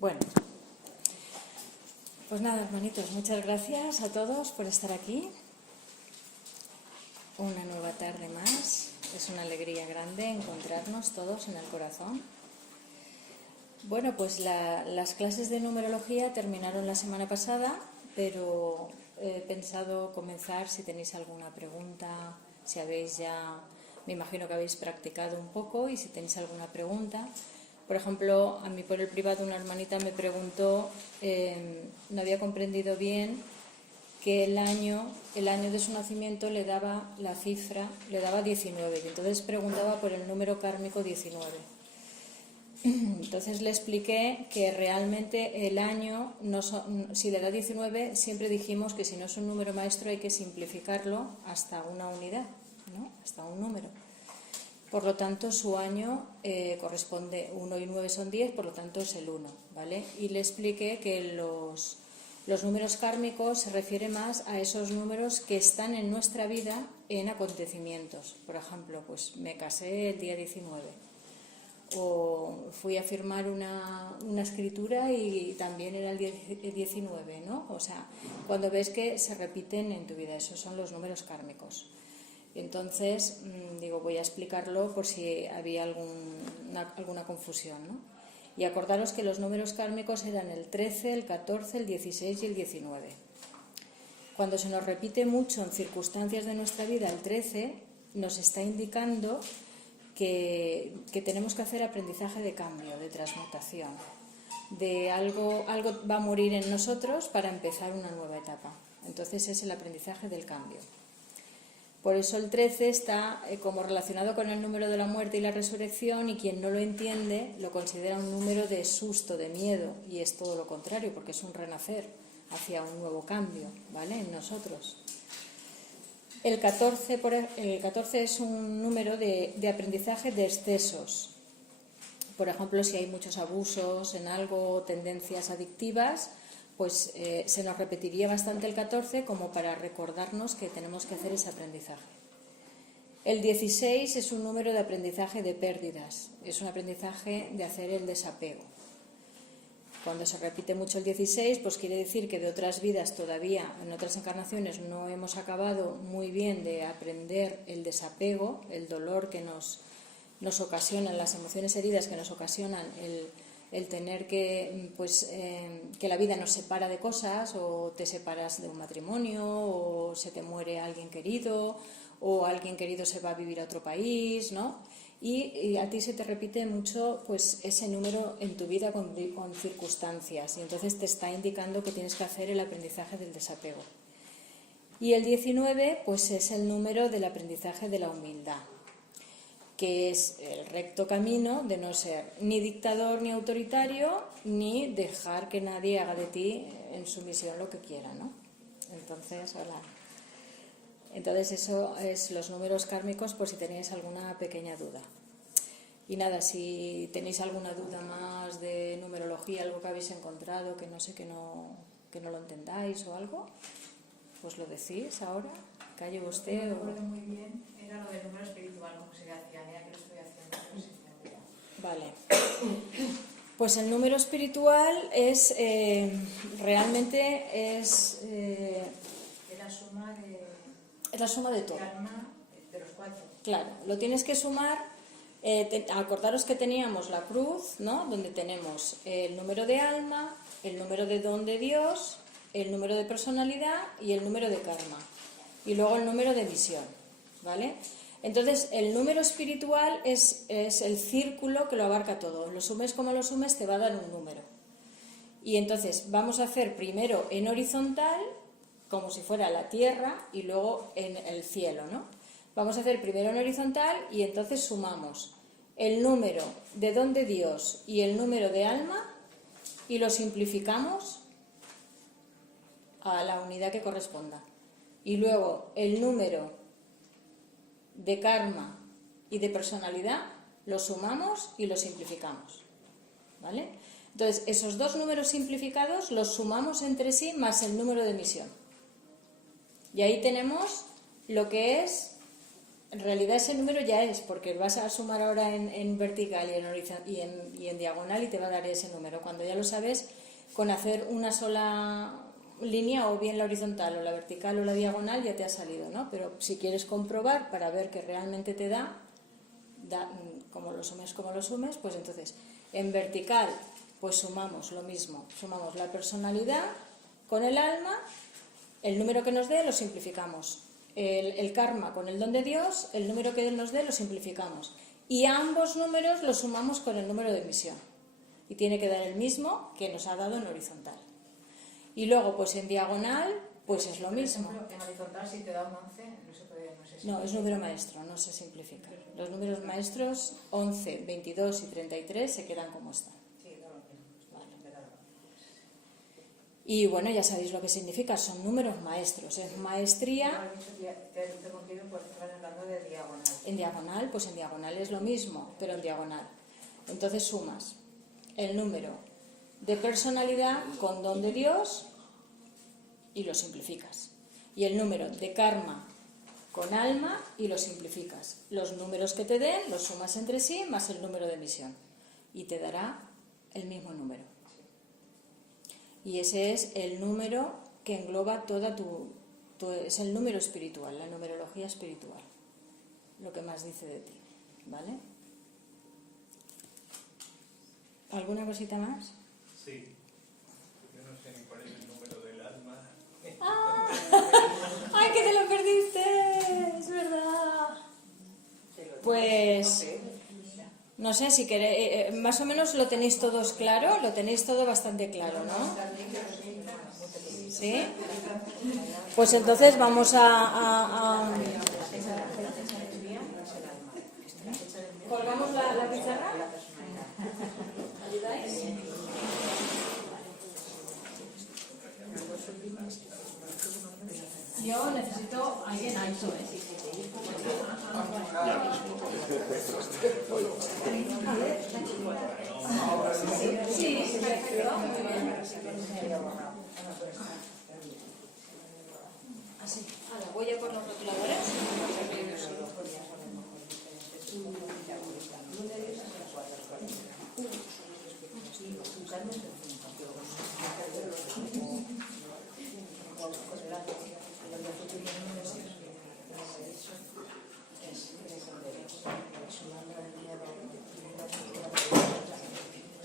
Bueno, pues nada, hermanitos, muchas gracias a todos por estar aquí. Una nueva tarde más. Es una alegría grande encontrarnos todos en el corazón. Bueno, pues las clases de numerología terminaron la semana pasada, pero he pensado comenzar si tenéis alguna pregunta, si habéis ya, me imagino que habéis practicado un poco y si tenéis alguna pregunta. Por ejemplo, a mí por el privado una hermanita me preguntó, no había comprendido bien que el año de su nacimiento le daba la cifra, le daba 19, y entonces preguntaba por el número kármico 19. Entonces le expliqué que realmente el año, si le da 19, siempre dijimos que si no es un número maestro hay que simplificarlo hasta una unidad, ¿no? Hasta un número. Por lo tanto, su año corresponde, 1 y 9 son 10, por lo tanto es el 1, ¿vale? Y le expliqué que los números kármicos se refieren más a esos números que están en nuestra vida en acontecimientos. Por ejemplo, pues me casé el día 19, o fui a firmar una escritura y también era el día 19, ¿no? O sea, cuando ves que se repiten en tu vida, esos son los números kármicos. Entonces, digo, voy a explicarlo por si había alguna confusión, ¿no? Y acordaros que los números kármicos eran el 13, el 14, el 16 y el 19. Cuando se nos repite mucho en circunstancias de nuestra vida el 13, nos está indicando que tenemos que hacer aprendizaje de cambio, de transmutación, de algo va a morir en nosotros para empezar una nueva etapa. Entonces es el aprendizaje del cambio. Por eso el 13 está como relacionado con el número de la muerte y la resurrección, y quien no lo entiende lo considera un número de susto, de miedo, y es todo lo contrario, porque es un renacer hacia un nuevo cambio, ¿vale? En nosotros. El 14 es un número de aprendizaje de excesos. Por ejemplo, si hay muchos abusos en algo, tendencias adictivas, pues se nos repetiría bastante el 14 como para recordarnos que tenemos que hacer ese aprendizaje. El 16 es un número de aprendizaje de pérdidas, es un aprendizaje de hacer el desapego. Cuando se repite mucho el 16, pues quiere decir que de otras vidas todavía, en otras encarnaciones, no hemos acabado muy bien de aprender el desapego, el dolor que nos ocasionan, las emociones heridas que nos ocasionan el tener que la vida nos separa de cosas, o te separas de un matrimonio, o se te muere alguien querido, o alguien querido se va a vivir a otro país, ¿no? Y a ti se te repite mucho pues ese número en tu vida con circunstancias, y entonces te está indicando que tienes que hacer el aprendizaje del desapego. Y el 19 pues es el número del aprendizaje de la humildad, que es el recto camino de no ser ni dictador ni autoritario, ni dejar que nadie haga de ti en sumisión lo que quiera, ¿no? Entonces eso es los números kármicos, por si tenéis alguna pequeña duda. Y nada, si tenéis alguna duda más de numerología, algo que habéis encontrado que no sé, que no lo entendáis o algo, pues lo decís ahora. Calle usted. No recuerdo muy bien, era lo del número espiritual, como se hacía, ya que lo estoy haciendo, pero se me olvida. Vale. Pues el número espiritual es realmente es la suma de... Es la suma de todo. De los 4. Claro, lo tienes que sumar. Acordaros que teníamos la cruz, ¿no? Donde tenemos el número de alma, el número de don de Dios, el número de personalidad y el número de karma. Y luego el número de misión, ¿vale? Entonces, el número espiritual es el círculo que lo abarca todo. Lo sumes como lo sumes, te va a dar un número. Y entonces vamos a hacer primero en horizontal, como si fuera la tierra, y luego en el cielo, ¿no? Vamos a hacer primero en horizontal y entonces sumamos el número de don de Dios y el número de alma y lo simplificamos a la unidad que corresponda. Y luego el número de karma y de personalidad lo sumamos y lo simplificamos, ¿vale? Entonces, esos dos números simplificados los sumamos entre sí más el número de misión. Y ahí tenemos lo que es En realidad ese número ya es, porque vas a sumar ahora en vertical y en diagonal y te va a dar ese número. Cuando ya lo sabes, con hacer una sola línea, o bien la horizontal o la vertical o la diagonal, ya te ha salido, ¿no? Pero si quieres comprobar para ver que realmente te da como lo sumes, pues entonces en vertical pues sumamos lo mismo, sumamos la personalidad con el alma, el número que nos dé lo simplificamos, el karma con el don de Dios, el número que nos dé lo simplificamos, y ambos números los sumamos con el número de emisión y tiene que dar el mismo que nos ha dado en horizontal. Y luego pues en diagonal pues es lo mismo. Por ejemplo, en horizontal si te da un 11 no se puede, no sé si... No, es número maestro, no se simplifica. Los números maestros 11, 22 y 33 se quedan como están. Sí, no lo quiero. Vale. Y bueno, ya sabéis lo que significa, son números maestros, es maestría. Te he confundido porque estabas hablando de diagonal. En diagonal, pues en diagonal es lo mismo, pero en diagonal. Entonces sumas el número de personalidad con don de Dios y lo simplificas. Y el número de karma con alma y lo simplificas. Los números que te den los sumas entre sí más el número de emisión y te dará el mismo número. Y ese es el número que engloba toda es el número espiritual, la numerología espiritual, lo que más dice de ti, ¿vale? ¿Alguna cosita más? Sí. Yo no sé ni cuál es el número del alma. ¡Ay, que te lo perdiste! Es verdad. Pues no sé si queréis, más o menos lo tenéis todos claro, lo tenéis todo bastante claro, ¿no? ¿Sí? Pues entonces vamos a... ¿Colgamos la pizarra? ¿Ayudáis? Yo necesito a alguien alto, ¿eh? Sí, perfecto. Así. Ahora voy a por los rotuladores.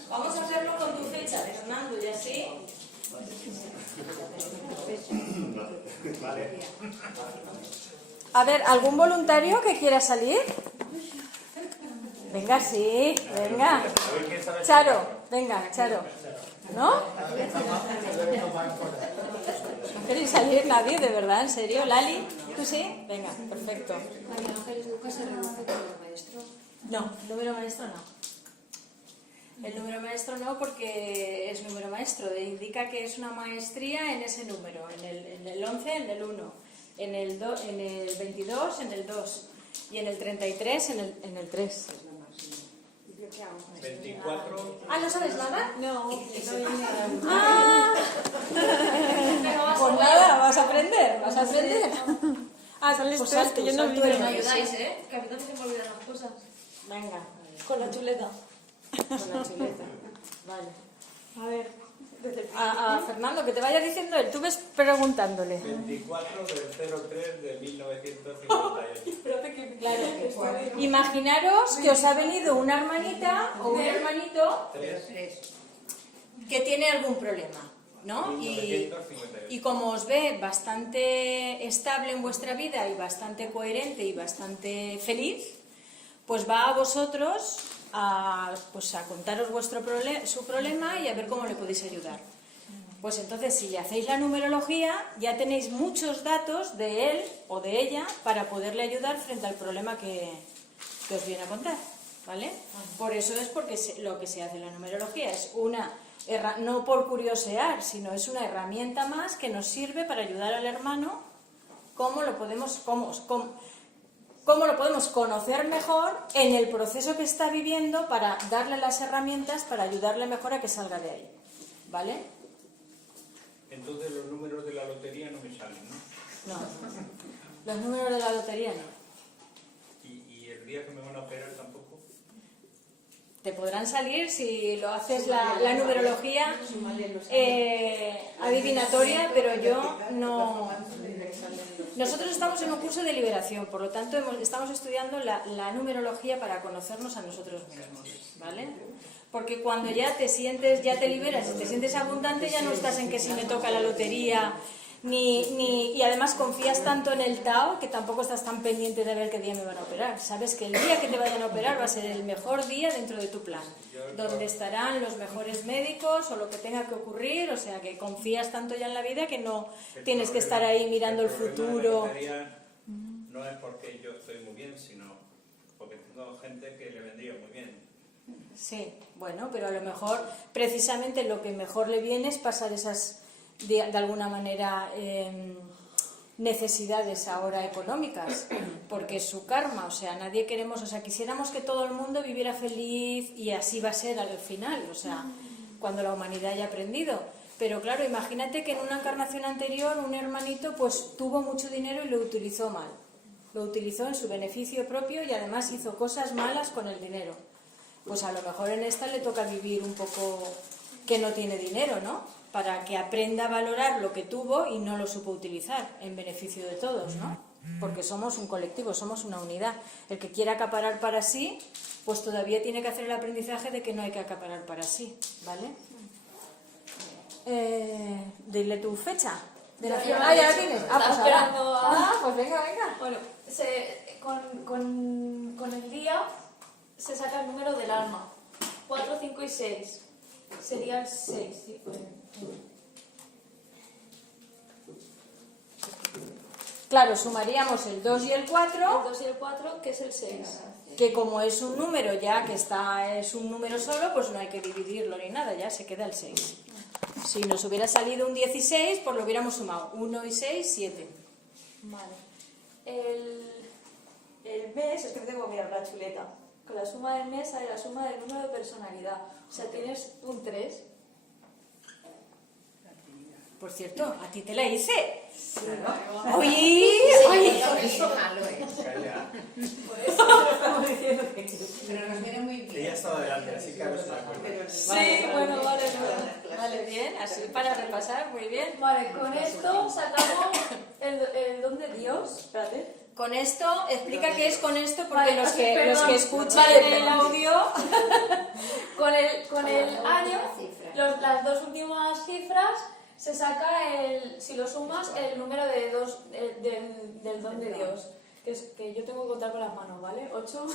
Vamos a hacerlo con tu fecha, Fernando, y así. A ver, ¿algún voluntario que quiera salir? Venga, sí, venga. Charo, venga, Charo. ¿No? ¿No queréis salir nadie, de verdad? ¿En serio? ¿Lali? ¿Tú sí? Venga, perfecto. María Ángeles, ¿nunca se reconoce como maestro? No, el número maestro no. El número maestro no, porque es número maestro. Indica que es una maestría en ese número, en el 11, en el 1, en el 22, en el 2 y en el 33, en el 3. 24. Ah, ¿no sabes nada? No, Ah, pues nada, vas a aprender, vas a aprender. Ah, sales Pues tú, salte, yo no sal tú, vi. el Me novio, ayudáis, sí. Que a mí también se me olvidan las cosas. Venga, con la chuleta. con la chuleta. Vale. A ver, A Fernando, que te vaya diciendo él, tú ves preguntándole. 24 del 03 de 1958. Claro. Imaginaros que os ha venido una hermanita o un hermanito 3. que tiene algún problema, ¿no? Y 1958. como os ve bastante estable en vuestra vida y bastante coherente y bastante feliz, pues va a vosotros a contaros su problema y a ver cómo le podéis ayudar. Pues entonces, si hacéis la numerología, ya tenéis muchos datos de él o de ella para poderle ayudar frente al problema que os viene a contar, ¿vale? Por eso es porque lo que se hace en la numerología es no por curiosear, sino es una herramienta más que nos sirve para ayudar al hermano cómo lo podemos conocer mejor en el proceso que está viviendo para darle las herramientas para ayudarle mejor a que salga de ahí, ¿vale? Entonces los números de la lotería no me salen, ¿no? No, los números de la lotería no. el día que me van a operar tampoco. Te podrán salir si lo haces la numerología adivinatoria, pero yo no. Nosotros estamos en un curso de liberación, por lo tanto estamos estudiando la numerología para conocernos a nosotros mismos, ¿vale? Porque cuando ya te sientes, ya te liberas y te sientes abundante, ya no estás en que si me toca la lotería, y además confías tanto en el Tao que tampoco estás tan pendiente de ver qué día me van a operar. Sabes que el día que te vayan a operar va a ser el mejor día dentro de tu plan, donde estarán los mejores médicos o lo que tenga que ocurrir, o sea que confías tanto ya en la vida que no tienes que estar ahí mirando el futuro. No es porque yo estoy muy bien, sino porque tengo gente que le vendría muy bien. Sí, bueno, pero a lo mejor precisamente lo que mejor le viene es pasar esas, de alguna manera, necesidades ahora económicas, porque es su karma, o sea, nadie queremos, o sea, quisiéramos que todo el mundo viviera feliz y así va a ser al final, o sea, cuando la humanidad haya aprendido. Pero claro, imagínate que en una encarnación anterior un hermanito pues tuvo mucho dinero y lo utilizó mal, lo utilizó en su beneficio propio y además hizo cosas malas con el dinero. Pues a lo mejor en esta le toca vivir un poco que no tiene dinero, ¿no? Para que aprenda a valorar lo que tuvo y no lo supo utilizar en beneficio de todos, ¿no? Porque somos un colectivo, somos una unidad. El que quiera acaparar para sí, pues todavía tiene que hacer el aprendizaje de que no hay que acaparar para sí, ¿vale? Dile tu fecha. De la Ya ya la tienes. Estaba Pues esperando ahora. a... Pues venga, venga. Bueno, con el día se saca el número del alma. 4, 5 y 6. Sería el 6. Sí, pues. Claro, sumaríamos el 2 y el 4. El 2 y el 4, que es el 6. Que como es un número ya que es un número solo, pues no hay que dividirlo ni nada, ya se queda el 6. Si nos hubiera salido un 16, pues lo hubiéramos sumado. 1 y 6, 7. Vale. El mes, es que me tengo que mirar la chuleta. Con la suma del mes sale la suma del número de personalidad. O sea, tienes un 3. Por cierto, a ti te la hice. Claro. ¡Uy! ¡Ay! Malo es. Calla. Pero nos viene muy bien. Ella estaba delante, así que ahora se acuerda. Sí, bueno, vale. Vale, bien, así para repasar, muy bien. Vale, con esto sacamos el don de Dios. Espérate. Con esto, explica qué es con esto, porque Vale, los perdón. que escuchan Vale, el audio... Con el año, las dos últimas cifras, se saca, si lo sumas, el número de del don de Dios. Que yo tengo que contar con las manos, ¿vale? 8.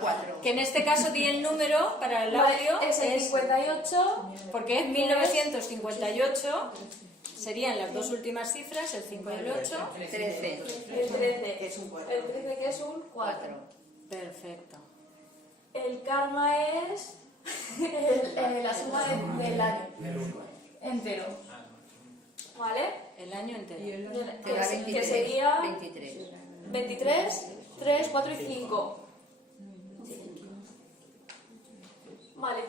4. Que en este caso di el número para el audio. Es el 58. Porque es 1958, serían las dos últimas cifras, el 5 y el 8. 13. El 13. Que es un 4. El 13 que es un 4. Perfecto. El karma es la suma del año entero. ¿Vale? El año entero. Que sería 23. 23, 3, 4 y 5. Vale.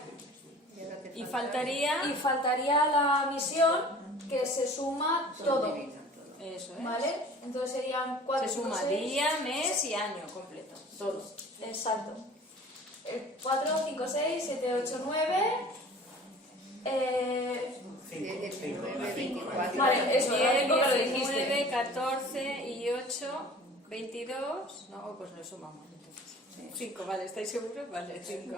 Y faltaría... Y faltaría la misión, que se suma todo. Eso es. ¿Vale? Entonces serían 4, Se 5, suma 6. día, mes y año completo. Todo. Exacto. 4, 5, 6, 7, 8, 9. 5. 24. Vale, eso, 10, lo lo 19, dijiste. 14 y 8, 22... No, pues lo sumamos entonces. 5, vale, ¿estáis seguros? Vale, 5.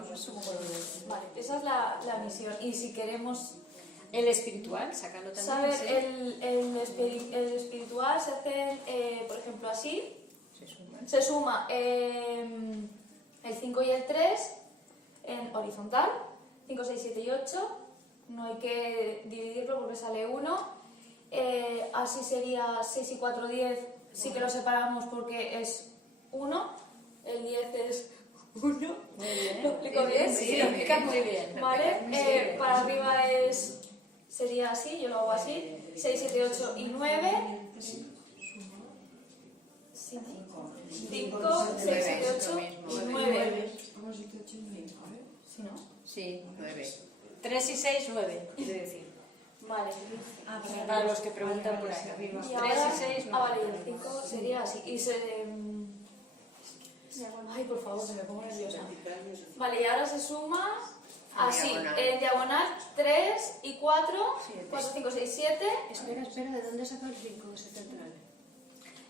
Vale, esa es la misión. Y si queremos El espiritual, sácalo también. saber sí. el espiritual, se hace, por ejemplo, así. Se suma el 5 y el 3 en horizontal. 5, 6, 7 y 8. No hay que dividirlo porque sale 1. Así sería 6 y 4, 10. Sí que lo separamos porque es 1. El 10 es 1. Muy bien. ¿Lo explico bien? Sí, lo explicas muy bien. ¿Vale? Para arriba sería así, yo lo hago así. 6, 7, 8 y 9. 5, 6, 7, 8 y 9. ¿Sí, no? Sí, 9. 3 y 6, 9, quiere decir. Vale. Para los que preguntan por ahí. Y 3 ahora, y 6, 9. vale, y el 5 sería así. Y Ay, por favor, que me pongo nerviosa. Vale, y ahora se suma así, en diagonal 3 y 4, 4, 5, 6, 7. Espera, ¿de dónde saca el 5 ese central?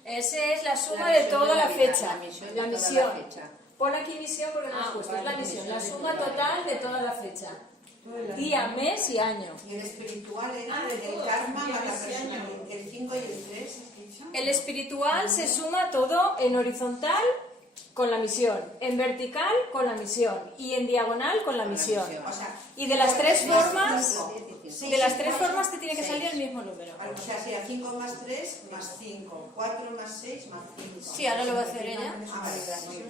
Esa es la suma de toda la fecha. La misión de La toda misión. la fecha. Pon aquí misión porque no has puesto. Es la vale, misión. La misión de suma toda la total de toda la fecha. Día, mes y año. Y el espiritual era el karma más la persona, el 5 y el 3, ¿has dicho? El espiritual se suma todo en horizontal con la misión, en vertical con la misión y en diagonal con la misión. O sea, Y de las tres formas, Sí, de las sí, tres cuatro, formas te tiene que salir el mismo número. o sea, sería 5 más 3 más 5, 4 más 6 más 5. Sí, ahora lo va a hacer ella. Ah, vale.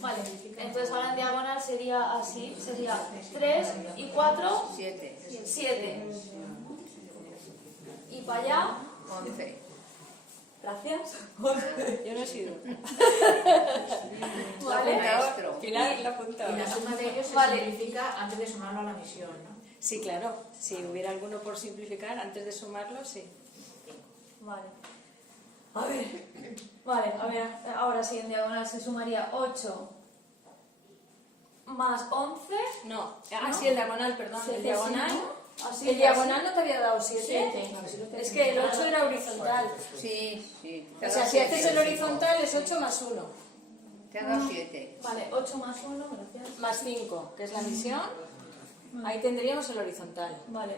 Vale, entonces ahora en diagonal sería así, sería 3 y 4, 7, 7. Y para allá, 11. gracias. Yo no he sido. Vale. Maestro. Pilar la Y apuntaba. la suma de ellos se Vale. simplifica antes de sumarlo a la misión, ¿no? Sí, claro. Si hubiera alguno por simplificar, antes de sumarlo, sí. Vale. A ver. Vale, a ver, ahora sí, en diagonal se sumaría 8 más 11. No, ¿No? sí, el diagonal, perdón. El diagonal. Así, El diagonal no te había dado 7. Siete. Es que el 8 era horizontal. Sí, sí. O sea, si haces el horizontal es 8 más 1. Te ha dado 7. Vale, 8 más 1, gracias. Más 5, que es la misión. Ahí tendríamos el horizontal. Vale,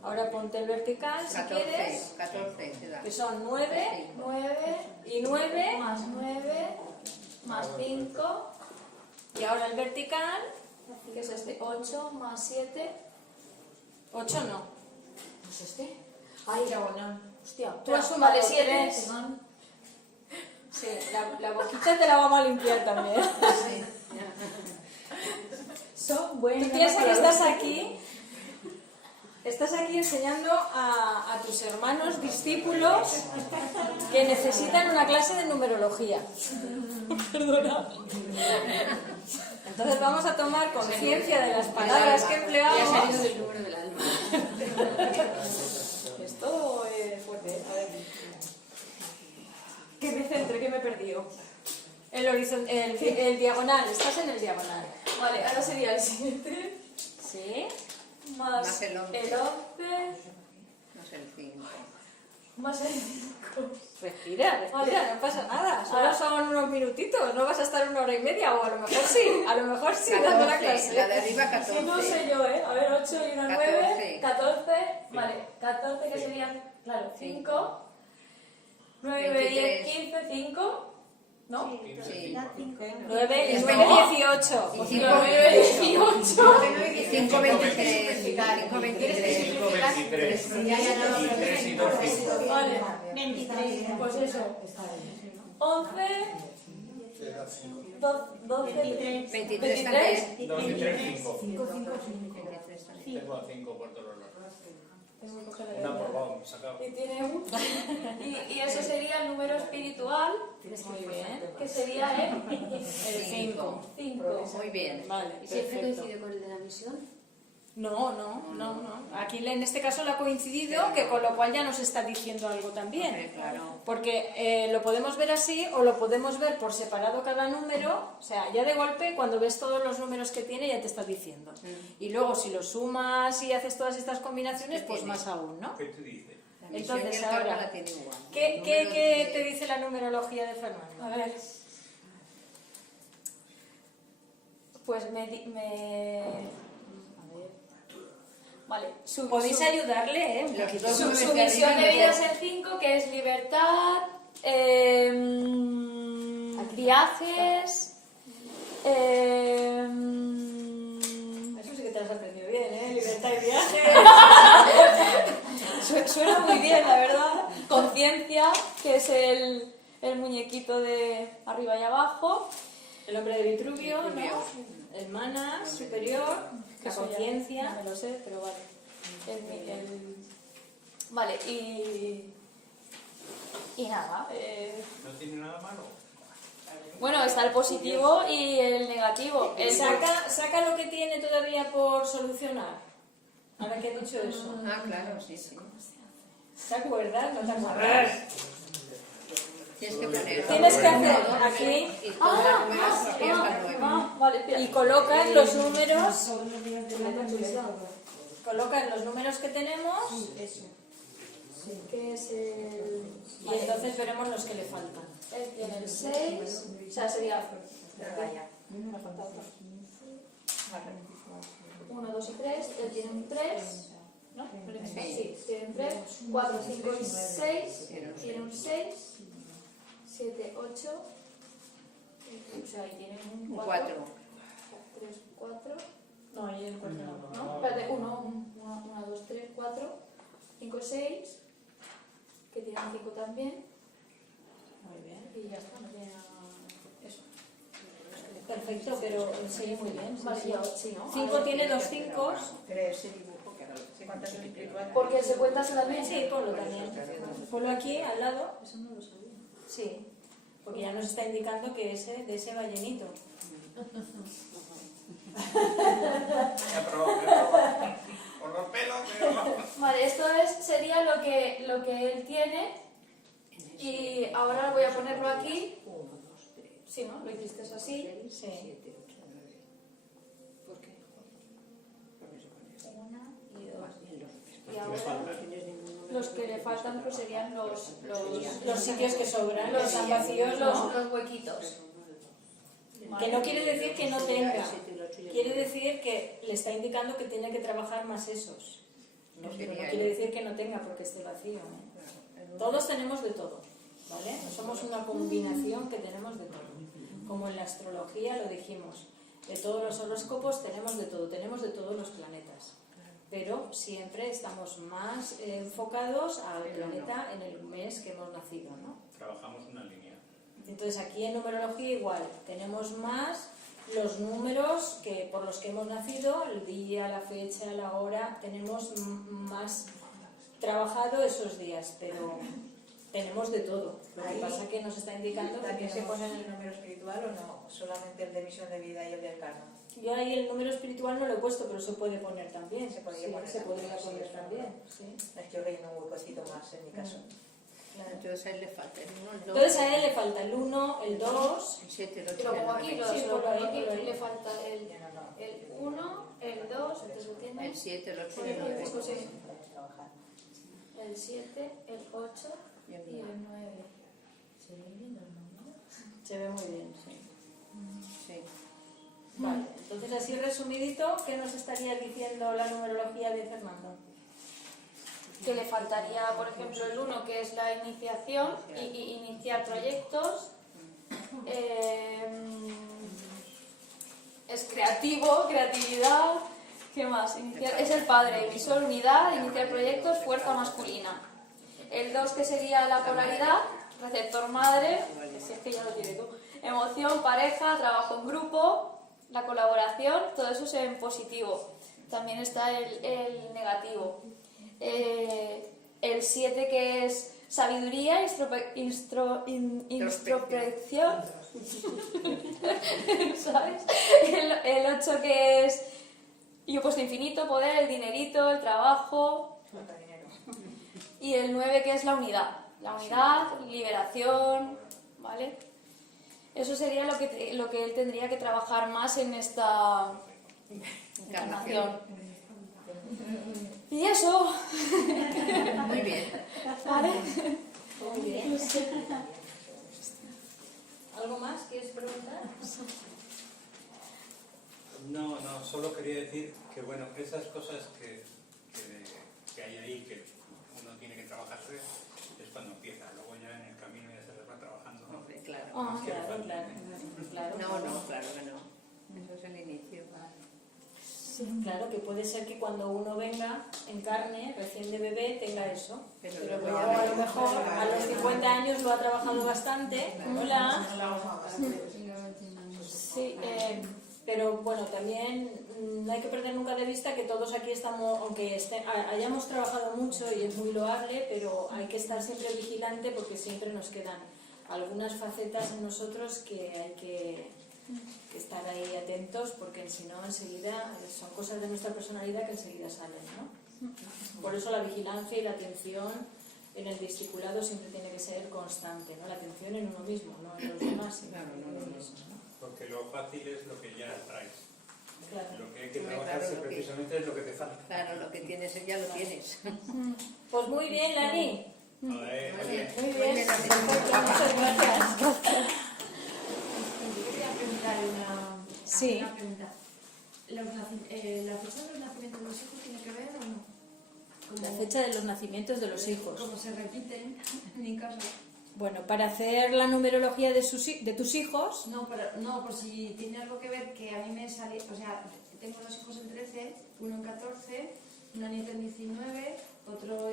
Ahora ponte el vertical si 14, quieres. 14 te da. Que son 9 9 y 9. más 9 más 5, Y ahora el vertical, que es este 8 más 7. 8 no. ¿Es este? Ay, diagonal. Hostia, Tú has sumado vale, 7. tres. Sí, la boquita te la vamos a limpiar también. Son buenas. Tú piensas que estás aquí enseñando a tus hermanos discípulos que necesitan una clase de numerología. Perdona. Entonces vamos a tomar conciencia de las palabras que empleamos. del número del alma. Esto es fuerte. A ver. Que me centre, que me he perdido. El diagonal, estás en el diagonal. Vale, ahora sería el 7 ¿Sí? Más el 11. el 11 No sé, el 5. más el 5. Respira, Vale. no pasa nada. Solo Ahora- son unos minutitos, no vas a estar 1 hora y media, o a lo mejor sí, dando la 14, clase. la de arriba 14. No sé yo, ¿eh? A ver, 8 y una 9, 14. 14. Vale, 14 que serían, claro, 5. 9 y 10, 23. 15, 5. ¿No? Sí. 9 y Es 9, como- 18. Y 5, 5, 18. 5, 23. 5, 23. 5, 23. Y 3 y 2, 5. Vale, pues eso. 11, 12, 23 también. 2 y 3, 5. 23 también. Tengo 5 por todos los lados. Tengo que coger Un el aprobado, sacado. Y tiene un. Y eso sería el número espiritual, Muy bien. que sería el El 5. 5. Muy bien. Vale, ¿Y perfecto. siempre coincide con el de la misión? No. Aquí en este caso le ha coincidido, que con lo cual ya nos está diciendo algo también. Claro. Porque lo podemos ver así o lo podemos ver por separado cada número. O sea, ya de golpe, cuando ves todos los números que tiene, ya te está diciendo. Y luego, si los sumas y haces todas estas combinaciones, pues más aún, ¿no? ¿Qué te dice? La misión Entonces, y el karma ahora, la tiene igual. ¿Qué Números de- te dice la numerología de Fernando? A ver. Pues a ver. Vale, Podéis ayudarle, ¿eh? Los dos su números de misión arriba de vida no es el 5, que es libertad, viajes. Eso sí que te lo has aprendido bien, ¿eh? Libertad y viaje. Suena muy bien, la verdad. Conciencia, que es el muñequito de arriba y abajo. El hombre de Vitruvio, ¿no? Vitruvio. El mana superior, la Eso ya conciencia. No me lo sé, pero vale. Vale, y nada. ¿No tiene nada malo? Bueno, está el positivo y el negativo. Saca lo que tiene todavía por solucionar. Ahora que he dicho eso. Ah, claro, sí, sí. ¿Te acuerdas? ¿No te acuerdas? Tienes que poner. Tienes que hacer aquí Y todas las nuevas y hasta el 9. Vale, espera. y colocas los números, colocas los números que tenemos Que es el... y entonces veremos los que le faltan. Él tiene el 6, o sea, sería Vaya. 1, 2 y 3, él tiene un 3, ¿no? Sí, tiene un 3, 4, 5 y 6, tiene un 6, 7, 8, o sea, ahí tiene un 4, 3, 4, No, ahí el 4 no. ¿no? Espérate, 1, 2, 3, 4, 5, 6, que tiene un 5 también, Muy bien. y ya está, no tiene nada. Eso. Perfecto, pero sigue muy bien. sí, Vale, sí. ya, sí, ¿no? 5 tiene 2 5. Pero ese dibujo, que ¿sí cuántas es espiritual? Porque se cuenta solamente. Sí, ponlo también. Ponlo aquí al lado. Eso no lo sabía. Sí, porque ya nos está indicando que ese de ese va llenito. Ya probó. Por los pelos, pero... Vale, esto sería lo que él tiene y ahora voy a ponerlo aquí. 1, 2, 3. Sí, ¿no? Lo hiciste así. Sí. 7, 8, 9. ¿Por qué? Porque se pone 1 y 2. más bien los Y ahora los que le faltan pues serían Los sitios que sobran, los que están vacíos, ¿no? los huequitos. Que no quiere decir que no tenga. Quiere decir que le está indicando que tiene que trabajar más esos. No, pero no quiere decir que no tenga porque esté vacío. Todos tenemos de todo, ¿vale? Somos una combinación que tenemos de todo. Como en la astrología lo dijimos, de todos los horóscopos tenemos de todos los planetas. Pero siempre estamos más enfocados al planeta en el mes que hemos nacido, ¿no? Trabajamos una línea. Entonces aquí en numerología igual, tenemos más los números que por los que hemos nacido, el día, la fecha, la hora, tenemos más trabajado esos días, pero tenemos de todo. Lo que Ahí pasa es que nos está indicando que ¿también se tenemos... pone el número espiritual o no? Solamente el de misión de vida y el del karma. Yo ahí el número espiritual no lo he puesto, pero se puede poner también. Se podría Sí, poner se podría también, sí, poner eso. también, sí. Es que yo relleno un huecocito más en mi caso. Entonces a él le falta el 1, el 2. Entonces a él le falta el 1, el 2... El 7, el 8 Y lo pongo aquí, el lo 9. Sí, pongo ponlo ahí, aquí, ponlo ahí. le falta el Ya no. 1, el 2, entonces lo tiene. El 7, el 8 y El el 9. 5, 6, Trabajar. el 7, el 8 Y el y 9. el 9. Se ve muy bien, sí. Sí. Vale, entonces así resumidito, ¿qué nos estaría diciendo la numerología de Fernando? Que le faltaría, por ejemplo, el 1, que es la iniciación, y iniciar proyectos. Es creativo, creatividad. ¿Qué más? Es el padre, emisor, unidad, iniciar proyectos, fuerza masculina. El 2, que sería la polaridad, receptor madre, si es que ya lo tiene tú. Emoción, pareja, trabajo en grupo, la colaboración, todo eso es en positivo. También está el negativo. El 7, que es sabiduría, introspección, ¿sabes? El 8, que es, yo he puesto infinito, poder, el dinerito, el trabajo. Falta dinero. Y el 9, que es la unidad, liberación, ¿vale? Eso sería lo que él tendría que trabajar más en esta encarnación. Y eso, Muy bien. ¿vale? Muy bien. ¿Algo más quieres preguntar? No, solo quería decir que, bueno, esas cosas que hay ahí que uno tiene que trabajarse es cuando empieza. Luego ya en el camino ya se les va trabajando, ¿no? Hombre, claro. Ah, que le claro, falta. claro. No, claro que no. Eso es el inicio. Sí, claro, que puede ser que cuando uno venga en carne, recién de bebé, tenga eso. Pero Pero luego luego ya a lo mejor a los 50 años lo ha trabajado bastante. Hola. Sí, pero bueno, también no hay que perder nunca de vista que todos aquí estamos, aunque hayamos trabajado mucho y es muy loable, pero hay que estar siempre vigilante porque siempre nos quedan algunas facetas en nosotros que hay que estar ahí atentos porque si no enseguida son cosas de nuestra personalidad que enseguida salen, ¿no? Por eso la vigilancia y la atención en el discipulado siempre tiene que ser constante, ¿no? La atención en uno mismo, no en los demás. Claro, no. Eso, ¿no? Porque lo fácil es lo que ya traes. Claro. Lo que hay que Hombre, trabajarse claro, lo que- precisamente es lo que te falta. Claro, lo que tienes ya lo tienes. Pues muy bien, Lani. Joder, Muy oye, bien. Muy Muy bien. bien, Lani. Perfecto, muchas gracias. Yo quería preguntar Sí. una pregunta. ¿La fecha de los nacimientos de los hijos tiene que ver o no? La fecha de los nacimientos de los hijos. Como se repiten en mi caso. Bueno, para hacer la numerología de tus hijos, No, por si tiene algo que ver, que a mí me sale, o sea, tengo dos hijos en 13, uno en 14, una nieta en 19, otro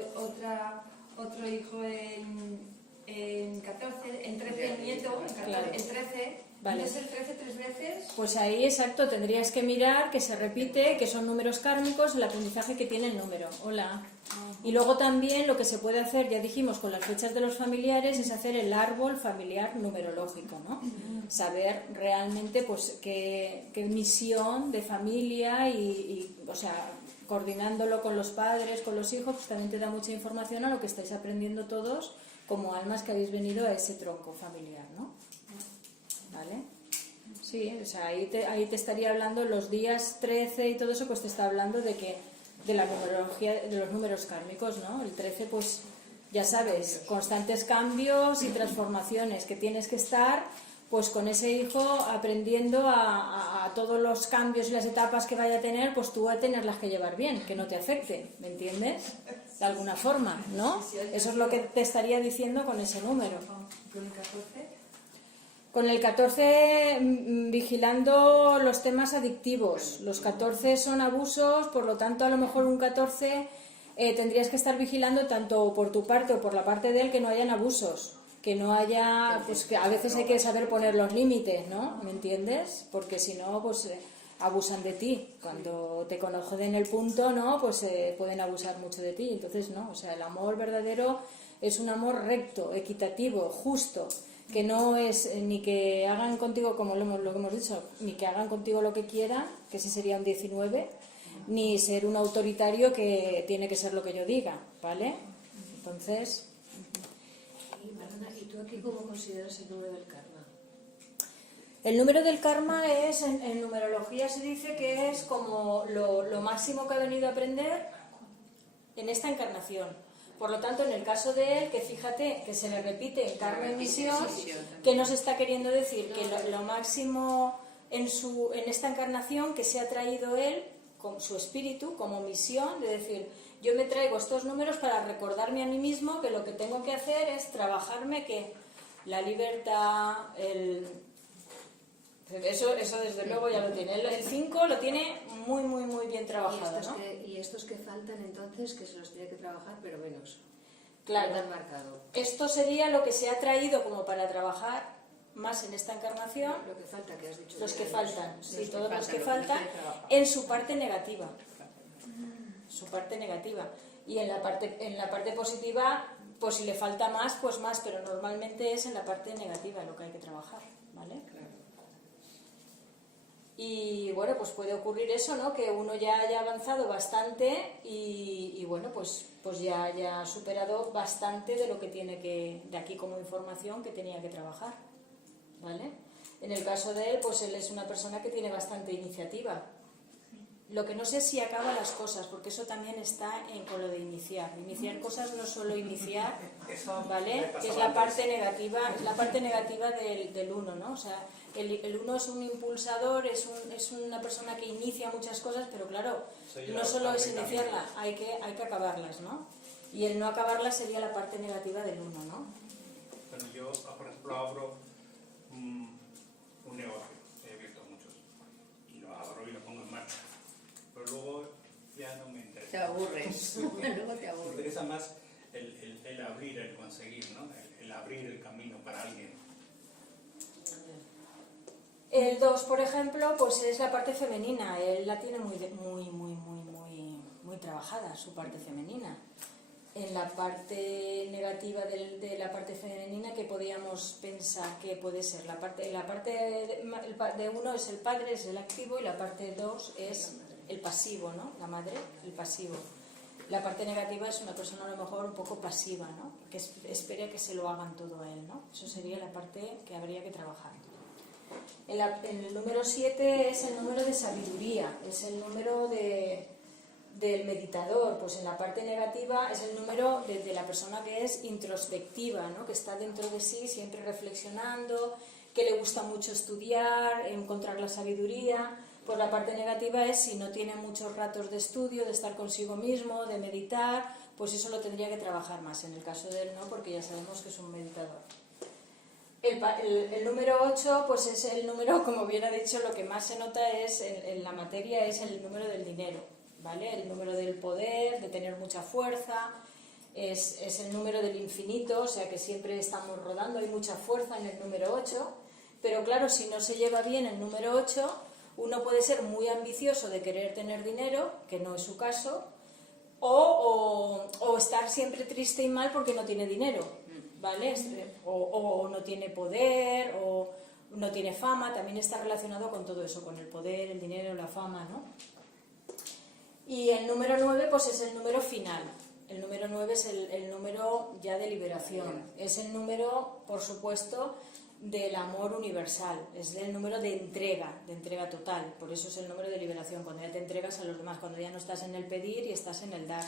hijo en 14, en 13 el nieto, en 14, Claro. en 13, Vale. ¿puede ser 13 tres veces? pues ahí exacto, tendrías que mirar que se repite, que son números kármicos, el aprendizaje que tiene el número. Hola. Y luego también lo que se puede hacer, ya dijimos, con las fechas de los familiares, es hacer el árbol familiar numerológico, ¿no? Saber realmente pues qué misión de familia o sea, coordinándolo con los padres, con los hijos, pues también te da mucha información a lo que estáis aprendiendo todos como almas que habéis venido a ese tronco familiar, ¿no? ¿Vale? Sí, o sea, ahí te estaría hablando los días 13 y todo eso, pues te está hablando de la numerología, de los números kármicos, ¿no? El 13, pues ya sabes, constantes cambios y transformaciones que tienes que estar pues con ese hijo aprendiendo a todos los cambios y las etapas que vaya a tener, pues tú a tenerlas que llevar bien, que no te afecte, ¿me entiendes? De alguna forma, ¿no? Eso es lo que te estaría diciendo con ese número. ¿Con el 14? Con el 14 vigilando los temas adictivos. Los 14 son abusos, por lo tanto a lo mejor un 14 tendrías que estar vigilando tanto por tu parte o por la parte de él que no hayan abusos, que no haya, pues que a veces hay que saber poner los límites, ¿no? ¿Me entiendes? Porque si no, pues abusan de ti. Cuando te conocen el punto, ¿no? Pues pueden abusar mucho de ti. Entonces, no, o sea, el amor verdadero es un amor recto, equitativo, justo, que no es ni que hagan contigo, como lo que hemos dicho, ni que hagan contigo lo que quieran, que ese sería un 19, ni ser un autoritario que tiene que ser lo que yo diga, ¿vale? Entonces... ¿Y tú aquí cómo consideras el número del karma? El número del karma es, en numerología se dice que es como lo máximo que ha venido a aprender en esta encarnación. Por lo tanto, en el caso de él, que fíjate que se le repite en karma y misión, que nos está queriendo decir que lo máximo en esta encarnación que se ha traído él, con su espíritu, como misión, de decir, yo me traigo estos números para recordarme a mí mismo que lo que tengo que hacer es trabajarme que la libertad, Eso desde luego ya lo tiene. El 5 lo tiene muy, muy, muy bien trabajado, ¿no? Y estos que faltan entonces, que se los tiene que trabajar, pero menos. Claro. No tan marcado. Esto sería lo que se ha traído como para trabajar más en esta encarnación, Lo que falta, que has dicho. los que faltan, sí, todos los que lo faltan, tiene que trabajar. en su parte negativa. Su parte negativa. Y en la parte positiva, pues si le falta más, pues más, pero normalmente es en la parte negativa lo que hay que trabajar, ¿vale? Y bueno, pues puede ocurrir eso, ¿no? Que uno ya haya avanzado bastante y bueno, pues ya haya superado bastante de lo que tiene de aquí como información que tenía que trabajar, ¿vale? En el caso de él, pues él es una persona que tiene bastante iniciativa. Lo que no sé es si acaba las cosas, porque eso también está con lo de iniciar. Iniciar cosas no solo iniciar, ¿vale? Que es la parte negativa del uno, ¿no? O sea, el uno es un impulsador, es una persona que inicia muchas cosas, pero claro, no solo es iniciarla, hay que acabarlas, ¿no? Y el no acabarlas sería la parte negativa del uno, ¿no? Bueno, yo, por ejemplo, abro un negocio, he abierto muchos, y lo abro y lo pongo en marcha. Pero luego ya no me interesa. Te aburres. Luego te Me aburres. interesa más el abrir, el conseguir, ¿no? El abrir el camino para alguien. El 2, por ejemplo, pues es la parte femenina. Él la tiene muy trabajada, su parte femenina. En la parte negativa de la parte femenina, que podríamos pensar que puede ser? La parte de uno es el padre, es el activo, y la parte 2 es el pasivo, ¿no? La madre, el pasivo. La parte negativa es una persona a lo mejor un poco pasiva, ¿no? Que espere que se lo hagan todo a él, ¿no? Eso sería la parte que habría que trabajar. En el número 7 es el número de sabiduría, es el número del meditador. Pues en la parte negativa es el número de la persona que es introspectiva, ¿no? Que está dentro de sí siempre reflexionando, que le gusta mucho estudiar, encontrar la sabiduría. Pues la parte negativa es si no tiene muchos ratos de estudio, de estar consigo mismo, de meditar, pues eso lo tendría que trabajar más. En el caso de él no, porque ya sabemos que es un meditador. El número 8 pues es el número, como bien ha dicho, lo que más se nota es en la materia es el número del dinero, ¿vale? El número del poder, de tener mucha fuerza, es el número del infinito, o sea que siempre estamos rodando, hay mucha fuerza en el número 8, pero claro, si no se lleva bien el número 8, uno puede ser muy ambicioso de querer tener dinero, que no es su caso, o estar siempre triste y mal porque no tiene dinero, ¿vale? O no tiene poder, o no tiene fama, también está relacionado con todo eso, con el poder, el dinero, la fama, ¿no? Y el número 9 pues es el número final. El número 9 es el número ya de liberación. Es el número, por supuesto, del amor universal. Es el número de entrega total. Por eso es el número de liberación, cuando ya te entregas a los demás, cuando ya no estás en el pedir y estás en el dar.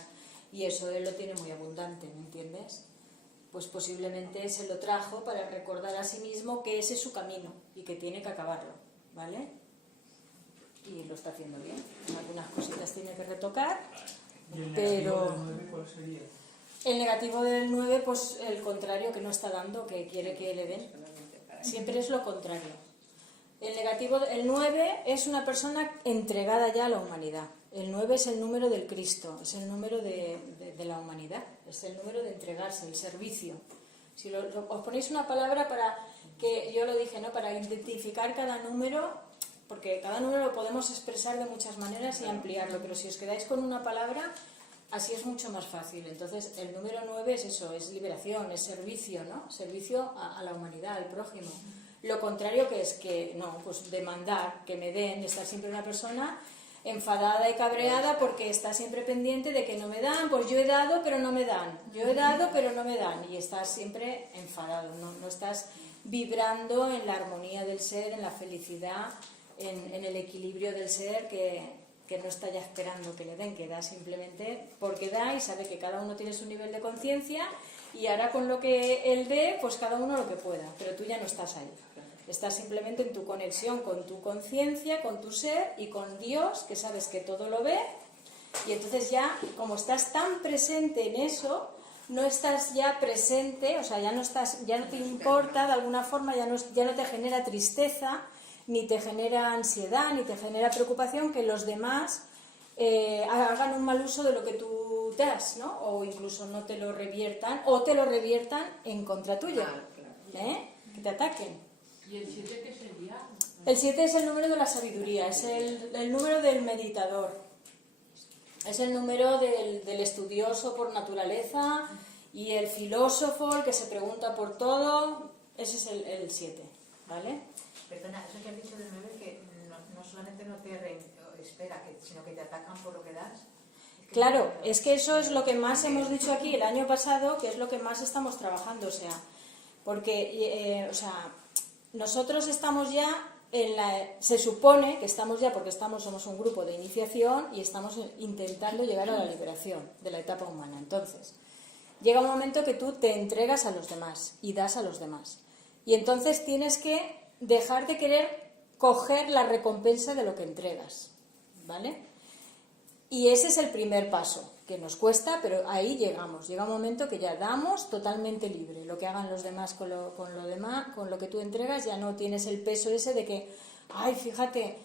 Y eso él lo tiene muy abundante, ¿me entiendes? Pues posiblemente se lo trajo para recordar a sí mismo que ese es su camino y que tiene que acabarlo, ¿vale? Y lo está haciendo bien. Algunas cositas tiene que retocar, pero el negativo del 9, pues el contrario, que no está dando, que quiere que le den. Siempre es lo contrario. El 9 es una persona entregada ya a la humanidad. El 9 es el número del Cristo, es el número de la humanidad, es el número de entregarse, el servicio. Si os ponéis una palabra para que, yo lo dije, ¿no? Para identificar cada número, porque cada número lo podemos expresar de muchas maneras y ampliarlo, pero si os quedáis con una palabra, así es mucho más fácil. Entonces, el número 9 es eso, es liberación, es servicio, ¿no? Servicio a la humanidad, al prójimo. Lo contrario que es que, no, pues demandar, que me den, estar siempre una persona enfadada y cabreada porque está siempre pendiente de que no me dan, pues yo he dado pero no me dan, yo he dado pero no me dan, y estás siempre enfadado, no estás vibrando en la armonía del ser, en la felicidad, en el equilibrio del ser que no está ya esperando que le den, que da simplemente porque da y sabe que cada uno tiene su nivel de conciencia y hará con lo que él dé, pues cada uno lo que pueda, pero tú ya no estás ahí. Estás simplemente en tu conexión con tu conciencia, con tu ser y con Dios, que sabes que todo lo ve, y entonces ya, como estás tan presente en eso, no estás ya presente, o sea, ya no te importa, de alguna forma ya no te genera tristeza, ni te genera ansiedad, ni te genera preocupación que los demás hagan un mal uso de lo que tú das, ¿no? O incluso no te lo reviertan, o te lo reviertan en contra tuya, que te ataquen. ¿Y el 7 qué sería? El 7 es el número de la sabiduría, es el número del meditador, es el número del estudioso por naturaleza y el filósofo, el que se pregunta por todo, ese es el 7, ¿vale? Perdona, eso que has dicho del 9, que no solamente no te espera, sino que te atacan por lo que das. Claro, es que eso es lo que más hemos dicho aquí el año pasado, que es lo que más estamos trabajando, o sea, porque, nosotros estamos ya se supone que estamos ya, porque somos un grupo de iniciación y estamos intentando llegar a la liberación de la etapa humana. Entonces, llega un momento que tú te entregas a los demás y das a los demás. Y entonces tienes que dejar de querer coger la recompensa de lo que entregas, ¿vale? Y ese es el primer paso, que nos cuesta, pero ahí llegamos. Llega un momento que ya damos totalmente libre. Lo que hagan los demás con lo que tú entregas, ya no tienes el peso ese de que, ay, fíjate,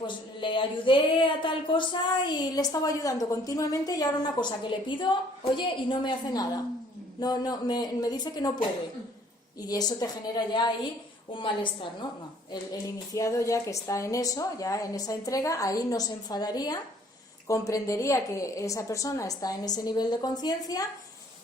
pues le ayudé a tal cosa y le estaba ayudando continuamente y ahora una cosa que le pido, oye, y no me hace nada. Me dice que no puede. Y eso te genera ya ahí un malestar, ¿no? No. El iniciado ya que está en eso, ya en esa entrega, ahí no se enfadaría, comprendería que esa persona está en ese nivel de conciencia,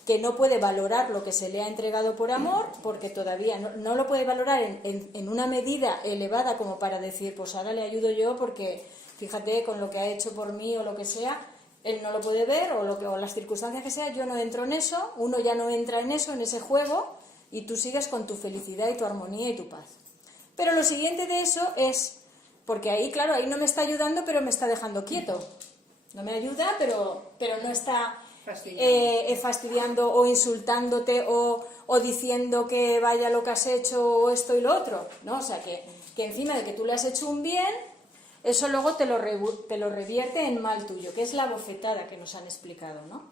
que no puede valorar lo que se le ha entregado por amor, porque todavía no lo puede valorar en una medida elevada como para decir, pues ahora le ayudo yo porque fíjate con lo que ha hecho por mí o lo que sea, él no lo puede ver o las circunstancias que sea, yo no entro en eso, uno ya no entra en eso, en ese juego, y tú sigues con tu felicidad y tu armonía y tu paz. Pero lo siguiente de eso es, porque ahí, claro, ahí no me está ayudando, pero me está dejando quieto. No me ayuda, pero no está fastidiando o insultándote o diciendo que vaya lo que has hecho o esto y lo otro, ¿no? O sea, que encima de que tú le has hecho un bien, eso luego te lo revierte en mal tuyo, que es la bofetada que nos han explicado, ¿no?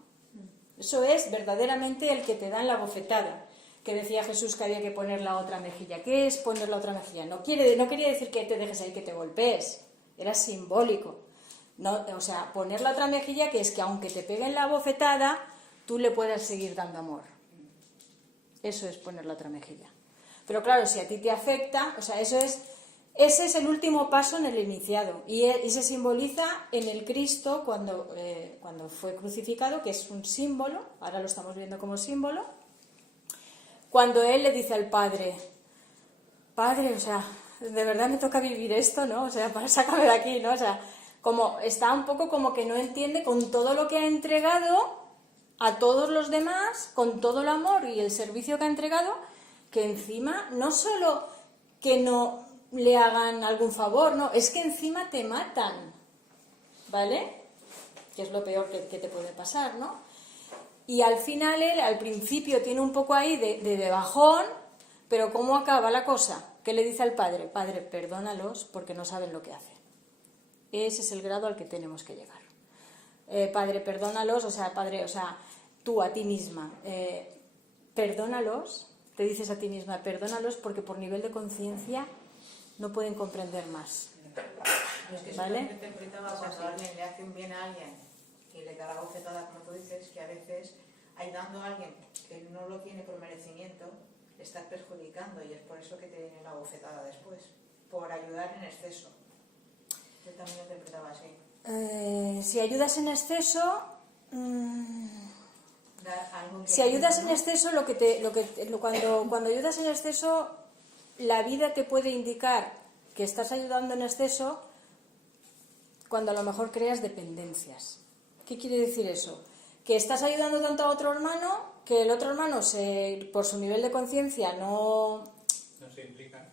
Eso es verdaderamente el que te dan la bofetada, que decía Jesús que había que poner la otra mejilla. ¿Qué es poner la otra mejilla? No quería decir que te dejes ahí, que te golpees, era simbólico. No, o sea, poner la otra mejilla, que es que aunque te peguen la bofetada, tú le puedas seguir dando amor. Eso es poner la otra mejilla. Pero claro, si a ti te afecta, o sea, ese es el último paso en el iniciado. Y se simboliza en el Cristo cuando fue crucificado, que es un símbolo, ahora lo estamos viendo como símbolo, cuando él le dice al Padre, Padre, o sea, de verdad me toca vivir esto, ¿no? O sea, sácame de aquí, ¿no? O sea, como está un poco como que no entiende con todo lo que ha entregado a todos los demás, con todo el amor y el servicio que ha entregado, que encima no solo que no le hagan algún favor, no, es que encima te matan, ¿vale? Que es lo peor que te puede pasar, ¿no? Y al final él, al principio, tiene un poco ahí de bajón, pero ¿cómo acaba la cosa? ¿Qué le dice al Padre? Padre, perdónalos porque no saben lo que hacen. Ese es el grado al que tenemos que llegar. Padre, perdónalos, o sea, Padre, o sea, tú a ti misma, perdónalos, te dices a ti misma, perdónalos porque por nivel de conciencia no pueden comprender más. Es que ¿Vale? eso te interpretaba cuando alguien le hace un bien a alguien y le da la bofetada, como tú dices, que a veces ayudando a alguien que no lo tiene por merecimiento, le estás perjudicando y es por eso que te viene la bofetada después, por ayudar en exceso. Yo también lo interpretaba así. Si ayudas en exceso, Dar algo que si ayudas en ¿no? exceso, cuando ayudas en exceso, la vida te puede indicar que estás ayudando en exceso cuando a lo mejor creas dependencias. ¿Qué quiere decir eso? Que estás ayudando tanto a otro hermano que el otro hermano, por su nivel de conciencia, no se implica.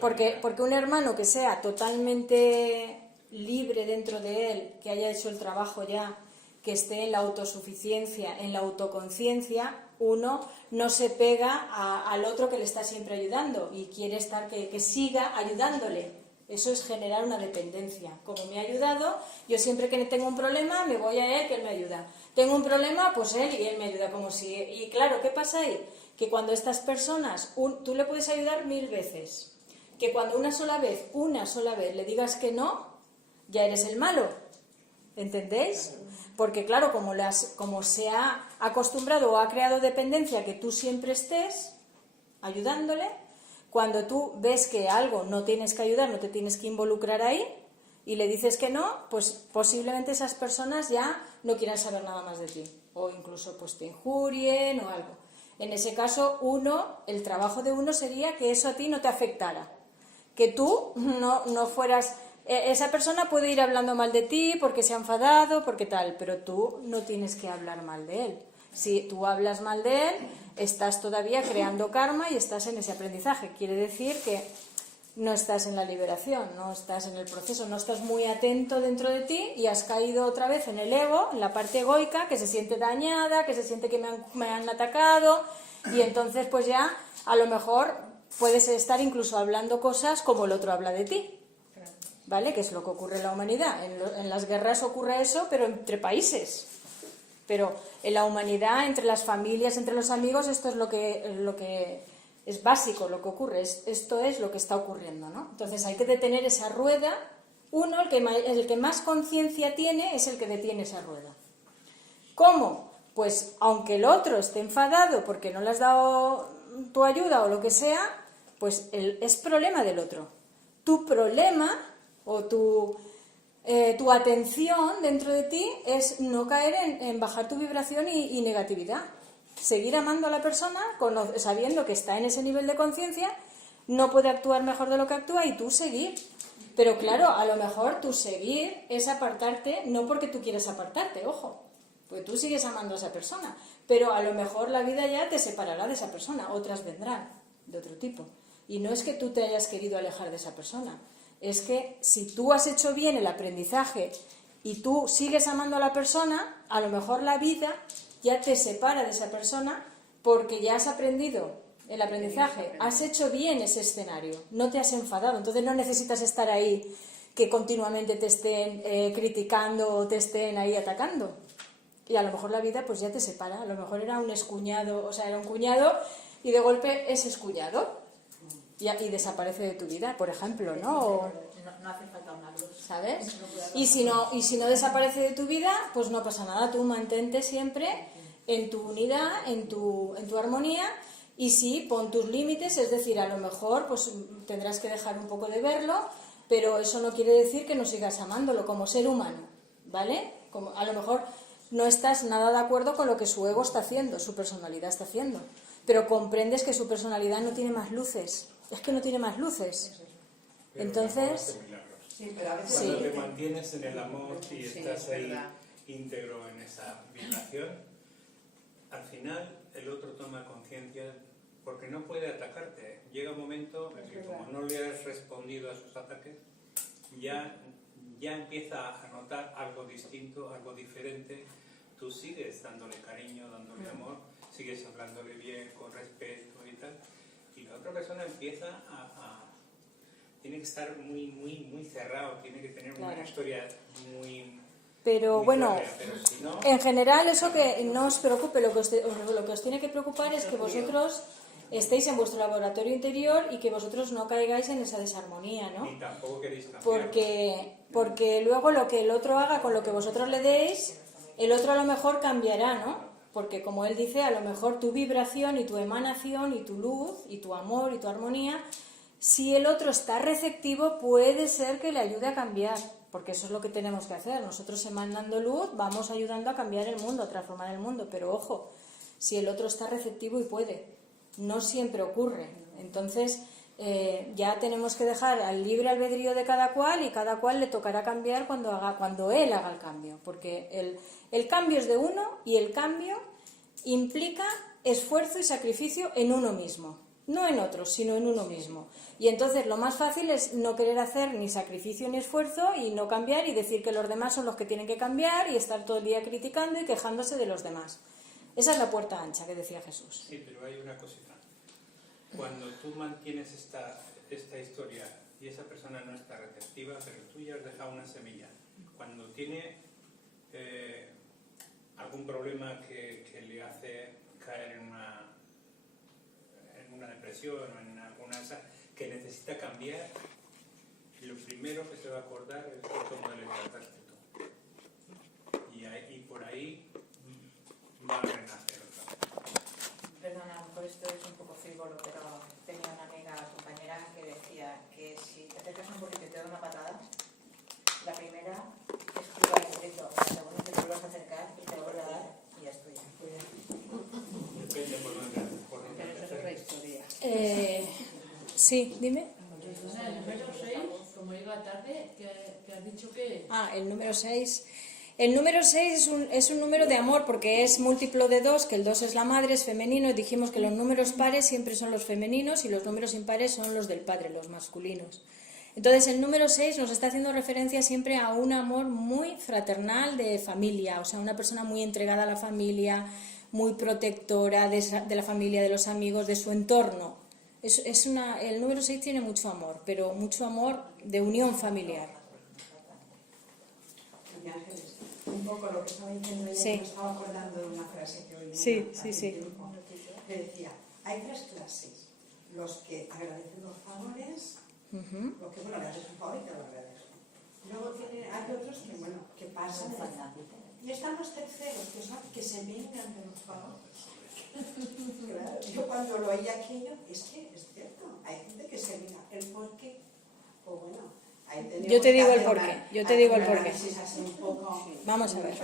Porque un hermano que sea totalmente libre dentro de él, que haya hecho el trabajo ya, que esté en la autosuficiencia, en la autoconciencia, uno no se pega al otro que le está siempre ayudando y quiere estar que siga ayudándole. Eso es generar una dependencia. Como me ha ayudado, yo siempre que tengo un problema me voy a él, que él me ayuda. Tengo un problema, pues él y él me ayuda. Y claro, ¿qué pasa ahí? Que cuando estas personas, tú le puedes ayudar 1000 veces, que cuando una sola vez le digas que no, ya eres el malo. ¿Entendéis? Porque claro, como se ha acostumbrado o ha creado dependencia a que tú siempre estés ayudándole, cuando tú ves que algo no tienes que ayudar, no te tienes que involucrar ahí y le dices que no, pues posiblemente esas personas ya no quieran saber nada más de ti o incluso pues te injurien o algo. En ese caso, el trabajo de uno sería que eso a ti no te afectara, que tú no fueras... Esa persona puede ir hablando mal de ti porque se ha enfadado, porque tal, pero tú no tienes que hablar mal de él. Si tú hablas mal de él, estás todavía creando karma y estás en ese aprendizaje. Quiere decir que no estás en la liberación, no estás en el proceso, no estás muy atento dentro de ti y has caído otra vez en el ego, en la parte egoica, que se siente dañada, que se siente que me han atacado y entonces pues ya a lo mejor puedes estar incluso hablando cosas como el otro habla de ti. ¿Vale? Que es lo que ocurre en la humanidad. En las guerras ocurre eso, pero entre países. Pero en la humanidad, entre las familias, entre los amigos, esto es lo que es básico, lo que ocurre. Esto es lo que está ocurriendo, ¿no? Entonces hay que detener esa rueda. Uno, el que más conciencia tiene, es el que detiene esa rueda. ¿Cómo? Pues aunque el otro esté enfadado porque no le has dado tu ayuda o lo que sea, pues es problema del otro. Tu problema o tu atención dentro de ti es no caer en bajar tu vibración y negatividad. Seguir amando a la persona, sabiendo que está en ese nivel de conciencia, no puede actuar mejor de lo que actúa y tú seguir. Pero claro, a lo mejor tu seguir es apartarte, no porque tú quieras apartarte, ojo, porque tú sigues amando a esa persona, pero a lo mejor la vida ya te separará de esa persona, otras vendrán de otro tipo. Y no es que tú te hayas querido alejar de esa persona, es que si tú has hecho bien el aprendizaje y tú sigues amando a la persona, a lo mejor la vida ya te separa de esa persona porque ya has aprendido el aprendizaje, has hecho bien ese escenario, no te has enfadado, entonces no necesitas estar ahí que continuamente te estén criticando o te estén ahí atacando. Y a lo mejor la vida pues ya te separa, a lo mejor era un excuñado, o sea, era un cuñado y de golpe es excuñado y desaparece de tu vida, por ejemplo, ¿no? O, No hace falta una luz. ¿sabes? Y si no desaparece de tu vida, pues no pasa nada, tú mantente siempre en tu unidad, en tu armonía, y sí, pon tus límites, es decir, a lo mejor pues tendrás que dejar un poco de verlo, pero eso no quiere decir que no sigas amándolo como ser humano, ¿vale? Como, a lo mejor no estás nada de acuerdo con lo que su ego está haciendo, su personalidad está haciendo, pero comprendes que su personalidad no tiene más luces, es que no tiene más luces. Pero entonces, el amor hace milagros. Sí, pero a veces Cuando Sí. te mantienes en el amor y Sí, estás es ahí verdad. íntegro en esa vibración, al final el otro toma conciencia porque no puede atacarte. Llega un momento en que como no le has respondido a sus ataques, ya empieza a notar algo distinto, algo diferente. Tú sigues dándole cariño, dándole amor, sigues hablándole bien, con respeto y tal. Y la otra persona empieza tiene que estar muy cerrado, tiene que tener Claro. una historia muy... pero muy bueno, férrea, pero si no, en general eso que no os preocupe, lo que os tiene que preocupar es que vosotros estéis en vuestro laboratorio interior y que vosotros no caigáis en esa desarmonía, ¿no? ni tampoco queréis cambiar. Porque luego lo que el otro haga con lo que vosotros le deis, el otro a lo mejor cambiará, ¿no? Porque como él dice, a lo mejor tu vibración y tu emanación y tu luz y tu amor y tu armonía, si el otro está receptivo, puede ser que le ayude a cambiar, porque eso es lo que tenemos que hacer. Nosotros emanando luz vamos ayudando a cambiar el mundo, a transformar el mundo, pero ojo, si el otro está receptivo y puede, no siempre ocurre. Entonces, ya tenemos que dejar al libre albedrío de cada cual y cada cual le tocará cambiar cuando él haga el cambio, porque el cambio es de uno y el cambio implica esfuerzo y sacrificio en uno mismo, no en otros, sino en uno mismo. Y entonces lo más fácil es no querer hacer ni sacrificio ni esfuerzo y no cambiar y decir que los demás son los que tienen que cambiar y estar todo el día criticando y quejándose de los demás. Esa es la puerta ancha que decía Jesús. Sí, pero hay una cosita. Cuando tú mantienes esta historia y esa persona no está receptiva, pero tú ya has dejado una semilla. Cuando tiene algún problema que le hace caer en una depresión o en alguna que necesita cambiar, lo primero que se va a acordar es cómo le trataste tú. Y por ahí va a renacer otra vez. Perdona, a lo mejor esto es un poco frívolo, pero tenía una amiga, compañera, que decía que si te acercas un poquito y te da una patada, la primera es culpa del directo, la segunda te vuelvas a acercar y te lo vuelve a dar y ya es tuya. Depende por dónde Pero eso es otra historia. Sí, dime. El número 6, como iba tarde, que has dicho que... El número 6. El número 6 es un número de amor porque es múltiplo de 2, que el 2 es la madre, es femenino, y dijimos que los números pares siempre son los femeninos y los números impares son los del padre, los masculinos. Entonces el número 6 nos está haciendo referencia siempre a un amor muy fraternal de familia, o sea, una persona muy entregada a la familia, muy protectora de la familia, de los amigos, de su entorno. El número 6 tiene mucho amor, pero mucho amor de unión familiar. Un poco lo que estaba diciendo ella, Sí. me estaba acordando de una frase que oí Sí, hace sí, sí. tiempo, que decía, hay tres clases, los que agradecen los favores, Ujú. lo que bueno, le haces un favor y te lo agradezco. Luego hay otros que bueno, que pasan y están los terceros, que son que se vengan de los favores. Claro, yo cuando lo oí aquello, es que es cierto, hay gente que se venga. ¿El por qué? Pues bueno, ahí tenemos Yo te digo que el hacer porqué, una- yo te digo el hacer un porqué. análisis así un poco. Vamos a ver.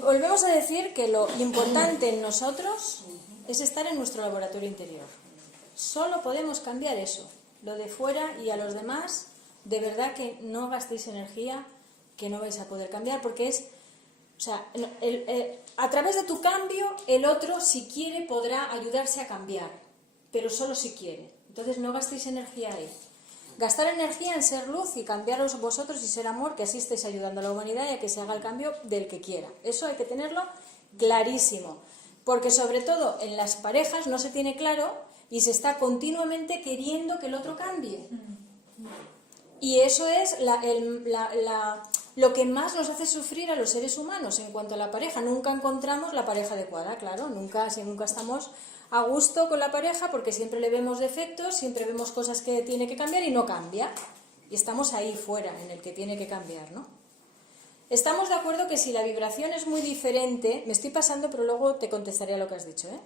Volvemos a decir que lo importante en nosotros es estar en nuestro laboratorio interior. Solo podemos cambiar eso. lo de fuera, y a los demás, de verdad que no gastéis energía que no vais a poder cambiar, porque es, o sea, a través de tu cambio, el otro, si quiere, podrá ayudarse a cambiar, pero solo si quiere. Entonces no gastéis energía ahí. Gastar energía en ser luz y cambiaros vosotros y ser amor, que así estéis ayudando a la humanidad y a que se haga el cambio del que quiera. Eso hay que tenerlo clarísimo, porque sobre todo en las parejas no se tiene claro y se está continuamente queriendo que el otro cambie. Y eso es lo que más nos hace sufrir a los seres humanos en cuanto a la pareja. Nunca encontramos la pareja adecuada, claro, nunca estamos a gusto con la pareja porque siempre le vemos defectos, siempre vemos cosas que tiene que cambiar y no cambia. Y estamos ahí fuera, en el que tiene que cambiar, ¿no? Estamos de acuerdo que si la vibración es muy diferente, me estoy pasando, pero luego te contestaré a lo que has dicho, ¿eh?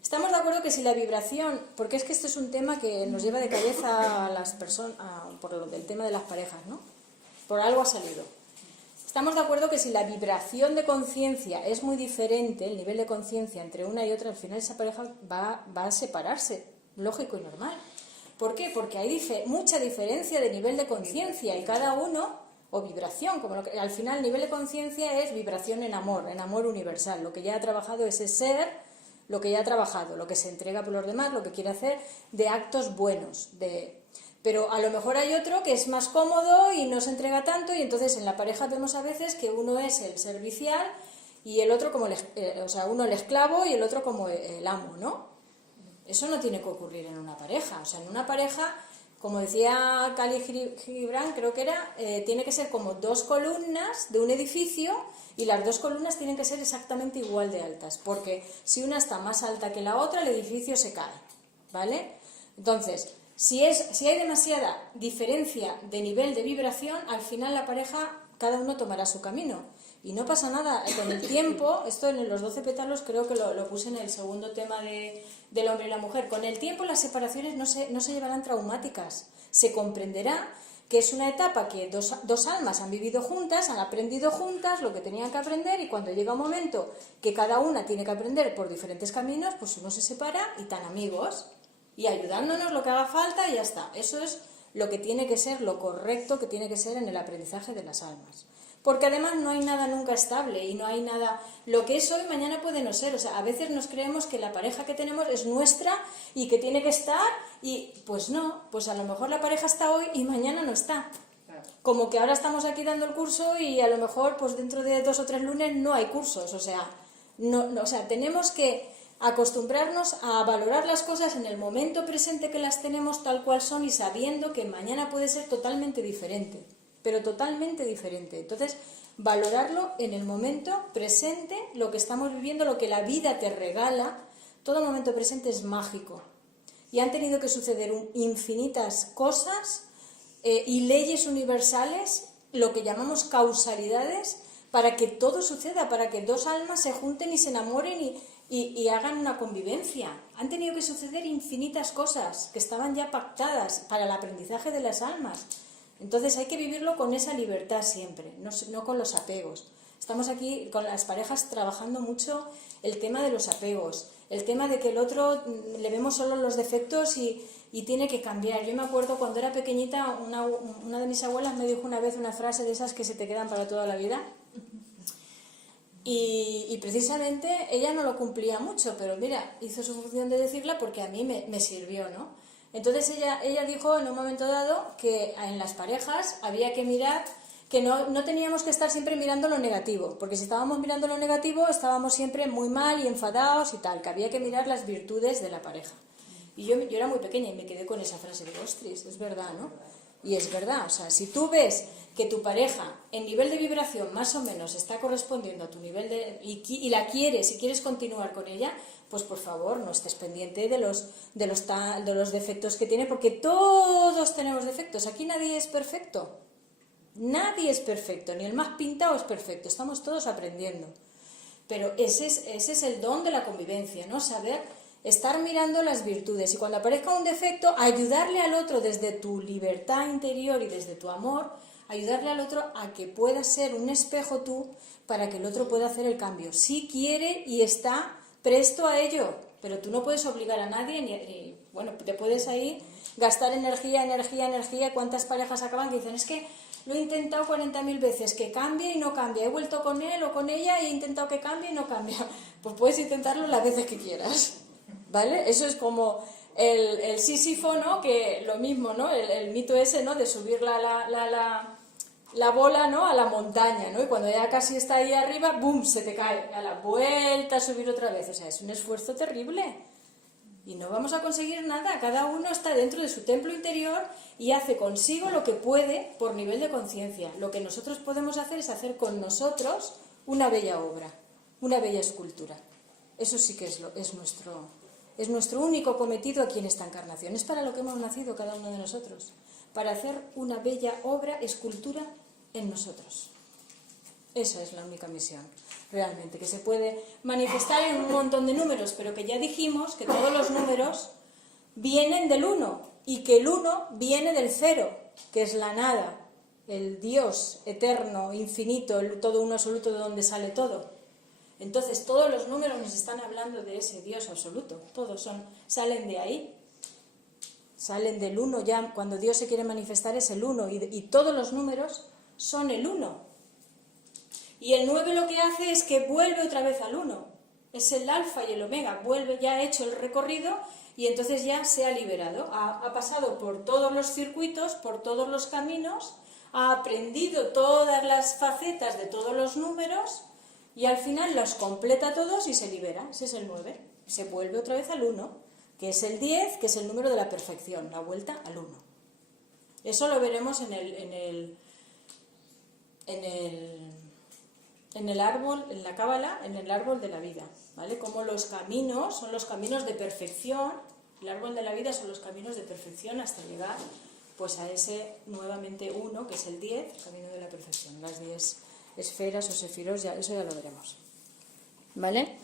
Estamos de acuerdo que si la vibración, porque es que esto es un tema que nos lleva de cabeza a las personas, por lo del tema de las parejas, ¿no? Por algo ha salido. Estamos de acuerdo que si la vibración de conciencia es muy diferente, el nivel de conciencia entre una y otra, al final esa pareja va a separarse, lógico y normal. ¿Por qué? Porque hay mucha diferencia de nivel de conciencia y cada uno, o vibración, al final el nivel de conciencia es vibración en amor universal. Lo que ya ha trabajado ese ser, lo que ya ha trabajado, lo que se entrega por los demás, lo que quiere hacer de actos buenos, pero a lo mejor hay otro que es más cómodo y no se entrega tanto, y entonces en la pareja vemos a veces que uno es el servicial y el otro como uno el esclavo y el otro como el amo, ¿no? Eso no tiene que ocurrir en una pareja. O sea, en una pareja, como decía Khalil Gibran, creo que era, tiene que ser como dos columnas de un edificio, y las dos columnas tienen que ser exactamente igual de altas, porque si una está más alta que la otra, el edificio se cae, ¿vale? Entonces, si hay demasiada diferencia de nivel de vibración, al final la pareja, cada uno tomará su camino. Y no pasa nada, con el tiempo, esto en los 12 pétalos creo que lo puse en el segundo tema del hombre y la mujer, con el tiempo las separaciones no se llevarán traumáticas, se comprenderá que es una etapa que dos almas han vivido juntas, han aprendido juntas lo que tenían que aprender, y cuando llega un momento que cada una tiene que aprender por diferentes caminos, pues uno se separa y tan amigos, y ayudándonos lo que haga falta y ya está. Eso es lo que tiene que ser, lo correcto que tiene que ser en el aprendizaje de las almas. Porque además no hay nada nunca estable y no hay nada... Lo que es hoy, mañana puede no ser. O sea, a veces nos creemos que la pareja que tenemos es nuestra y que tiene que estar, y pues no, pues a lo mejor la pareja está hoy y mañana no está. Como que ahora estamos aquí dando el curso y a lo mejor pues dentro de 2 o 3 lunes no hay cursos. O sea, tenemos que acostumbrarnos a valorar las cosas en el momento presente que las tenemos tal cual son, y sabiendo que mañana puede ser totalmente diferente. Pero totalmente diferente. Entonces, valorarlo en el momento presente, lo que estamos viviendo, lo que la vida te regala. Todo momento presente es mágico. Y han tenido que suceder infinitas cosas y leyes universales, lo que llamamos causalidades, para que todo suceda, para que dos almas se junten y se enamoren y hagan una convivencia. Han tenido que suceder infinitas cosas que estaban ya pactadas para el aprendizaje de las almas. Entonces hay que vivirlo con esa libertad siempre, no con los apegos. Estamos aquí con las parejas trabajando mucho el tema de los apegos, el tema de que el otro le vemos solo los defectos y tiene que cambiar. Yo me acuerdo cuando era pequeñita, una de mis abuelas me dijo una vez una frase de esas que se te quedan para toda la vida. Y precisamente ella no lo cumplía mucho, pero mira, hizo su función de decirla porque a mí me sirvió, ¿no? Entonces ella dijo en un momento dado que en las parejas había que mirar, que no teníamos que estar siempre mirando lo negativo, porque si estábamos mirando lo negativo estábamos siempre muy mal y enfadados y tal, que había que mirar las virtudes de la pareja. Y yo era muy pequeña y me quedé con esa frase, digo, ostras, es verdad, ¿no? Y es verdad, o sea, si tú ves que tu pareja en nivel de vibración más o menos está correspondiendo a tu nivel y la quieres y quieres continuar con ella, pues por favor no estés pendiente de los defectos que tiene, porque todos tenemos defectos. Aquí nadie es perfecto, ni el más pintado es perfecto, estamos todos aprendiendo. Pero ese es el don de la convivencia, ¿no? Saber estar mirando las virtudes, y cuando aparezca un defecto, ayudarle al otro desde tu libertad interior y desde tu amor, ayudarle al otro a que pueda ser un espejo tú, para que el otro pueda hacer el cambio. Si quiere y está presto a ello, pero tú no puedes obligar a nadie, bueno, te puedes ahí gastar energía, ¿cuántas parejas acaban que dicen, es que lo he intentado 40.000 veces, que cambie y no cambia, he vuelto con él o con ella y he intentado que cambie y no cambia? Pues puedes intentarlo las veces que quieras, ¿vale? Eso es como el Sísifo, ¿no? Que lo mismo, ¿no? El mito ese, ¿no? De subir la bola, ¿no? A la montaña, ¿no? Y cuando ya casi está ahí arriba, ¡boom!, se te cae, a la vuelta a subir otra vez. O sea, es un esfuerzo terrible. Y no vamos a conseguir nada, cada uno está dentro de su templo interior y hace consigo lo que puede por nivel de conciencia. Lo que nosotros podemos hacer es hacer con nosotros una bella obra, una bella escultura. Eso sí que es nuestro único cometido aquí en esta encarnación. Es para lo que hemos nacido cada uno de nosotros, para hacer una bella obra, escultura en nosotros. Esa es la única misión, realmente, que se puede manifestar en un montón de números, pero que ya dijimos que todos los números vienen del 1 y que el 1 viene del 0, que es la nada, el Dios eterno, infinito, el todo uno absoluto de donde sale todo. Entonces todos los números nos están hablando de ese Dios absoluto, todos salen de ahí, salen del 1 ya, cuando Dios se quiere manifestar es el 1 y todos los números son el 1. Y el 9 lo que hace es que vuelve otra vez al 1. Es el alfa y el omega. Vuelve, ya ha hecho el recorrido y entonces ya se ha liberado. Ha pasado por todos los circuitos, por todos los caminos, ha aprendido todas las facetas de todos los números y al final los completa todos y se libera. Ese es el 9. Se vuelve otra vez al 1, que es el 10, que es el número de la perfección, la vuelta al 1. Eso lo veremos en el árbol, en la cábala, en el árbol de la vida, ¿vale? Como los caminos son los caminos de perfección, el árbol de la vida son los caminos de perfección hasta llegar pues a ese nuevamente 1, que es el 10, el camino de la perfección, las 10 esferas o sefiros, eso ya lo veremos, ¿vale?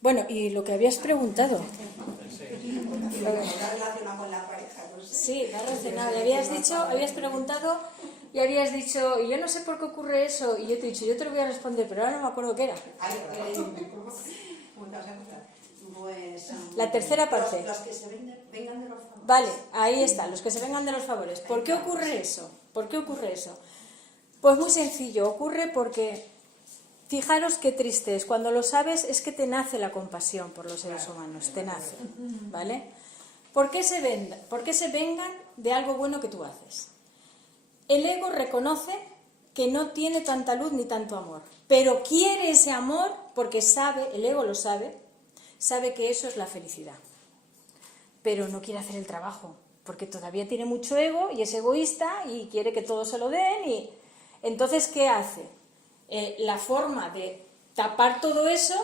Bueno, y lo que habías preguntado. Está relacionado con la pareja, no sé. Sí, está relacionado. Habías preguntado y habías dicho, y yo no sé por qué ocurre eso, y yo te he dicho, yo te lo voy a responder, pero ahora no me acuerdo qué era. Pues, la tercera parte. Los que se vengan de los favores. Vale, ahí está, los que se vengan de los favores. ¿Por qué ocurre eso? ¿Por qué ocurre eso? Pues muy sencillo, ocurre porque, fijaros qué triste es, cuando lo sabes es que te nace la compasión por los seres humanos, te nace, ¿vale? ¿Por qué se vengan de algo bueno que tú haces? El ego reconoce que no tiene tanta luz ni tanto amor, pero quiere ese amor porque sabe, el ego lo sabe que eso es la felicidad. Pero no quiere hacer el trabajo, porque todavía tiene mucho ego y es egoísta y quiere que todos se lo den. Y entonces, ¿qué hace? La forma de tapar todo eso,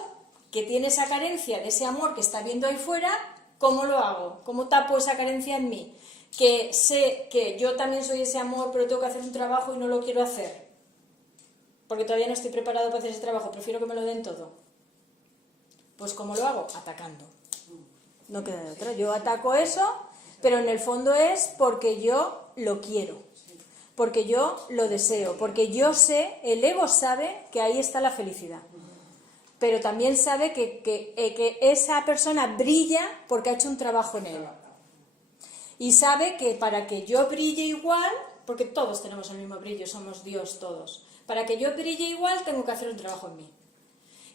que tiene esa carencia de ese amor que está viendo ahí fuera, ¿cómo lo hago? ¿Cómo tapo esa carencia en mí? Que sé que yo también soy ese amor, pero tengo que hacer un trabajo y no lo quiero hacer, porque todavía no estoy preparado para hacer ese trabajo, prefiero que me lo den todo. Pues ¿cómo lo hago? Atacando. No queda de otra. Yo ataco eso, pero en el fondo es porque yo lo quiero, porque yo lo deseo, porque yo sé, el ego sabe que ahí está la felicidad, pero también sabe que esa persona brilla porque ha hecho un trabajo en él. Y sabe que para que yo brille igual, porque todos tenemos el mismo brillo, somos Dios todos, para que yo brille igual tengo que hacer un trabajo en mí.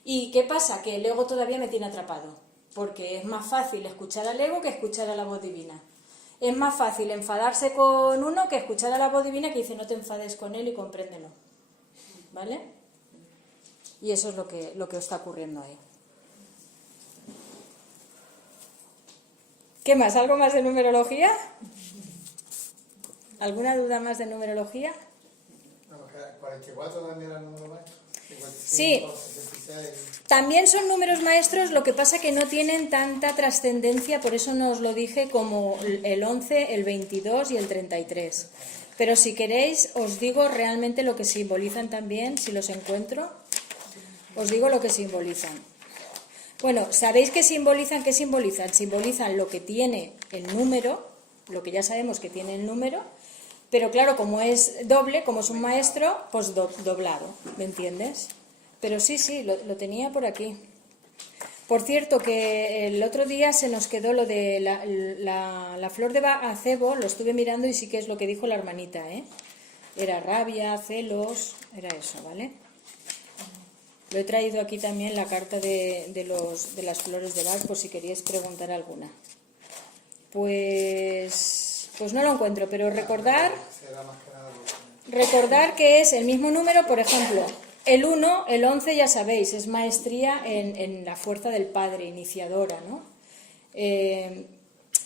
¿Y qué pasa? Que el ego todavía me tiene atrapado, porque es más fácil escuchar al ego que escuchar a la voz divina. Es más fácil enfadarse con uno que escuchar a la voz divina que dice no te enfades con él y compréndelo, ¿vale? Y eso es lo que os está ocurriendo ahí. ¿Qué más? ¿Algo más de numerología? ¿Alguna duda más de numerología? 44 también era el número maestro. 55, Sí. 76. También son números maestros, lo que pasa que no tienen tanta trascendencia, por eso no os lo dije, como el 11, el 22 y el 33. Pero si queréis, os digo realmente lo que simbolizan también, si los encuentro, os digo lo que simbolizan. Bueno, ¿sabéis qué simbolizan? ¿Qué simbolizan? Simbolizan lo que tiene el número, lo que ya sabemos que tiene el número, pero claro, como es doble, como es un maestro, pues doblado, ¿me entiendes? Pero sí, lo tenía por aquí. Por cierto, que el otro día se nos quedó lo de la flor de acebo, lo estuve mirando y sí que es lo que dijo la hermanita, ¿eh? Era rabia, celos, era eso, ¿vale? Lo he traído aquí también la carta de las flores de Bach, por si queríais preguntar alguna. Pues no lo encuentro, pero recordar que es el mismo número, por ejemplo, el 1, el 11, ya sabéis, es maestría en la fuerza del Padre, iniciadora, ¿no?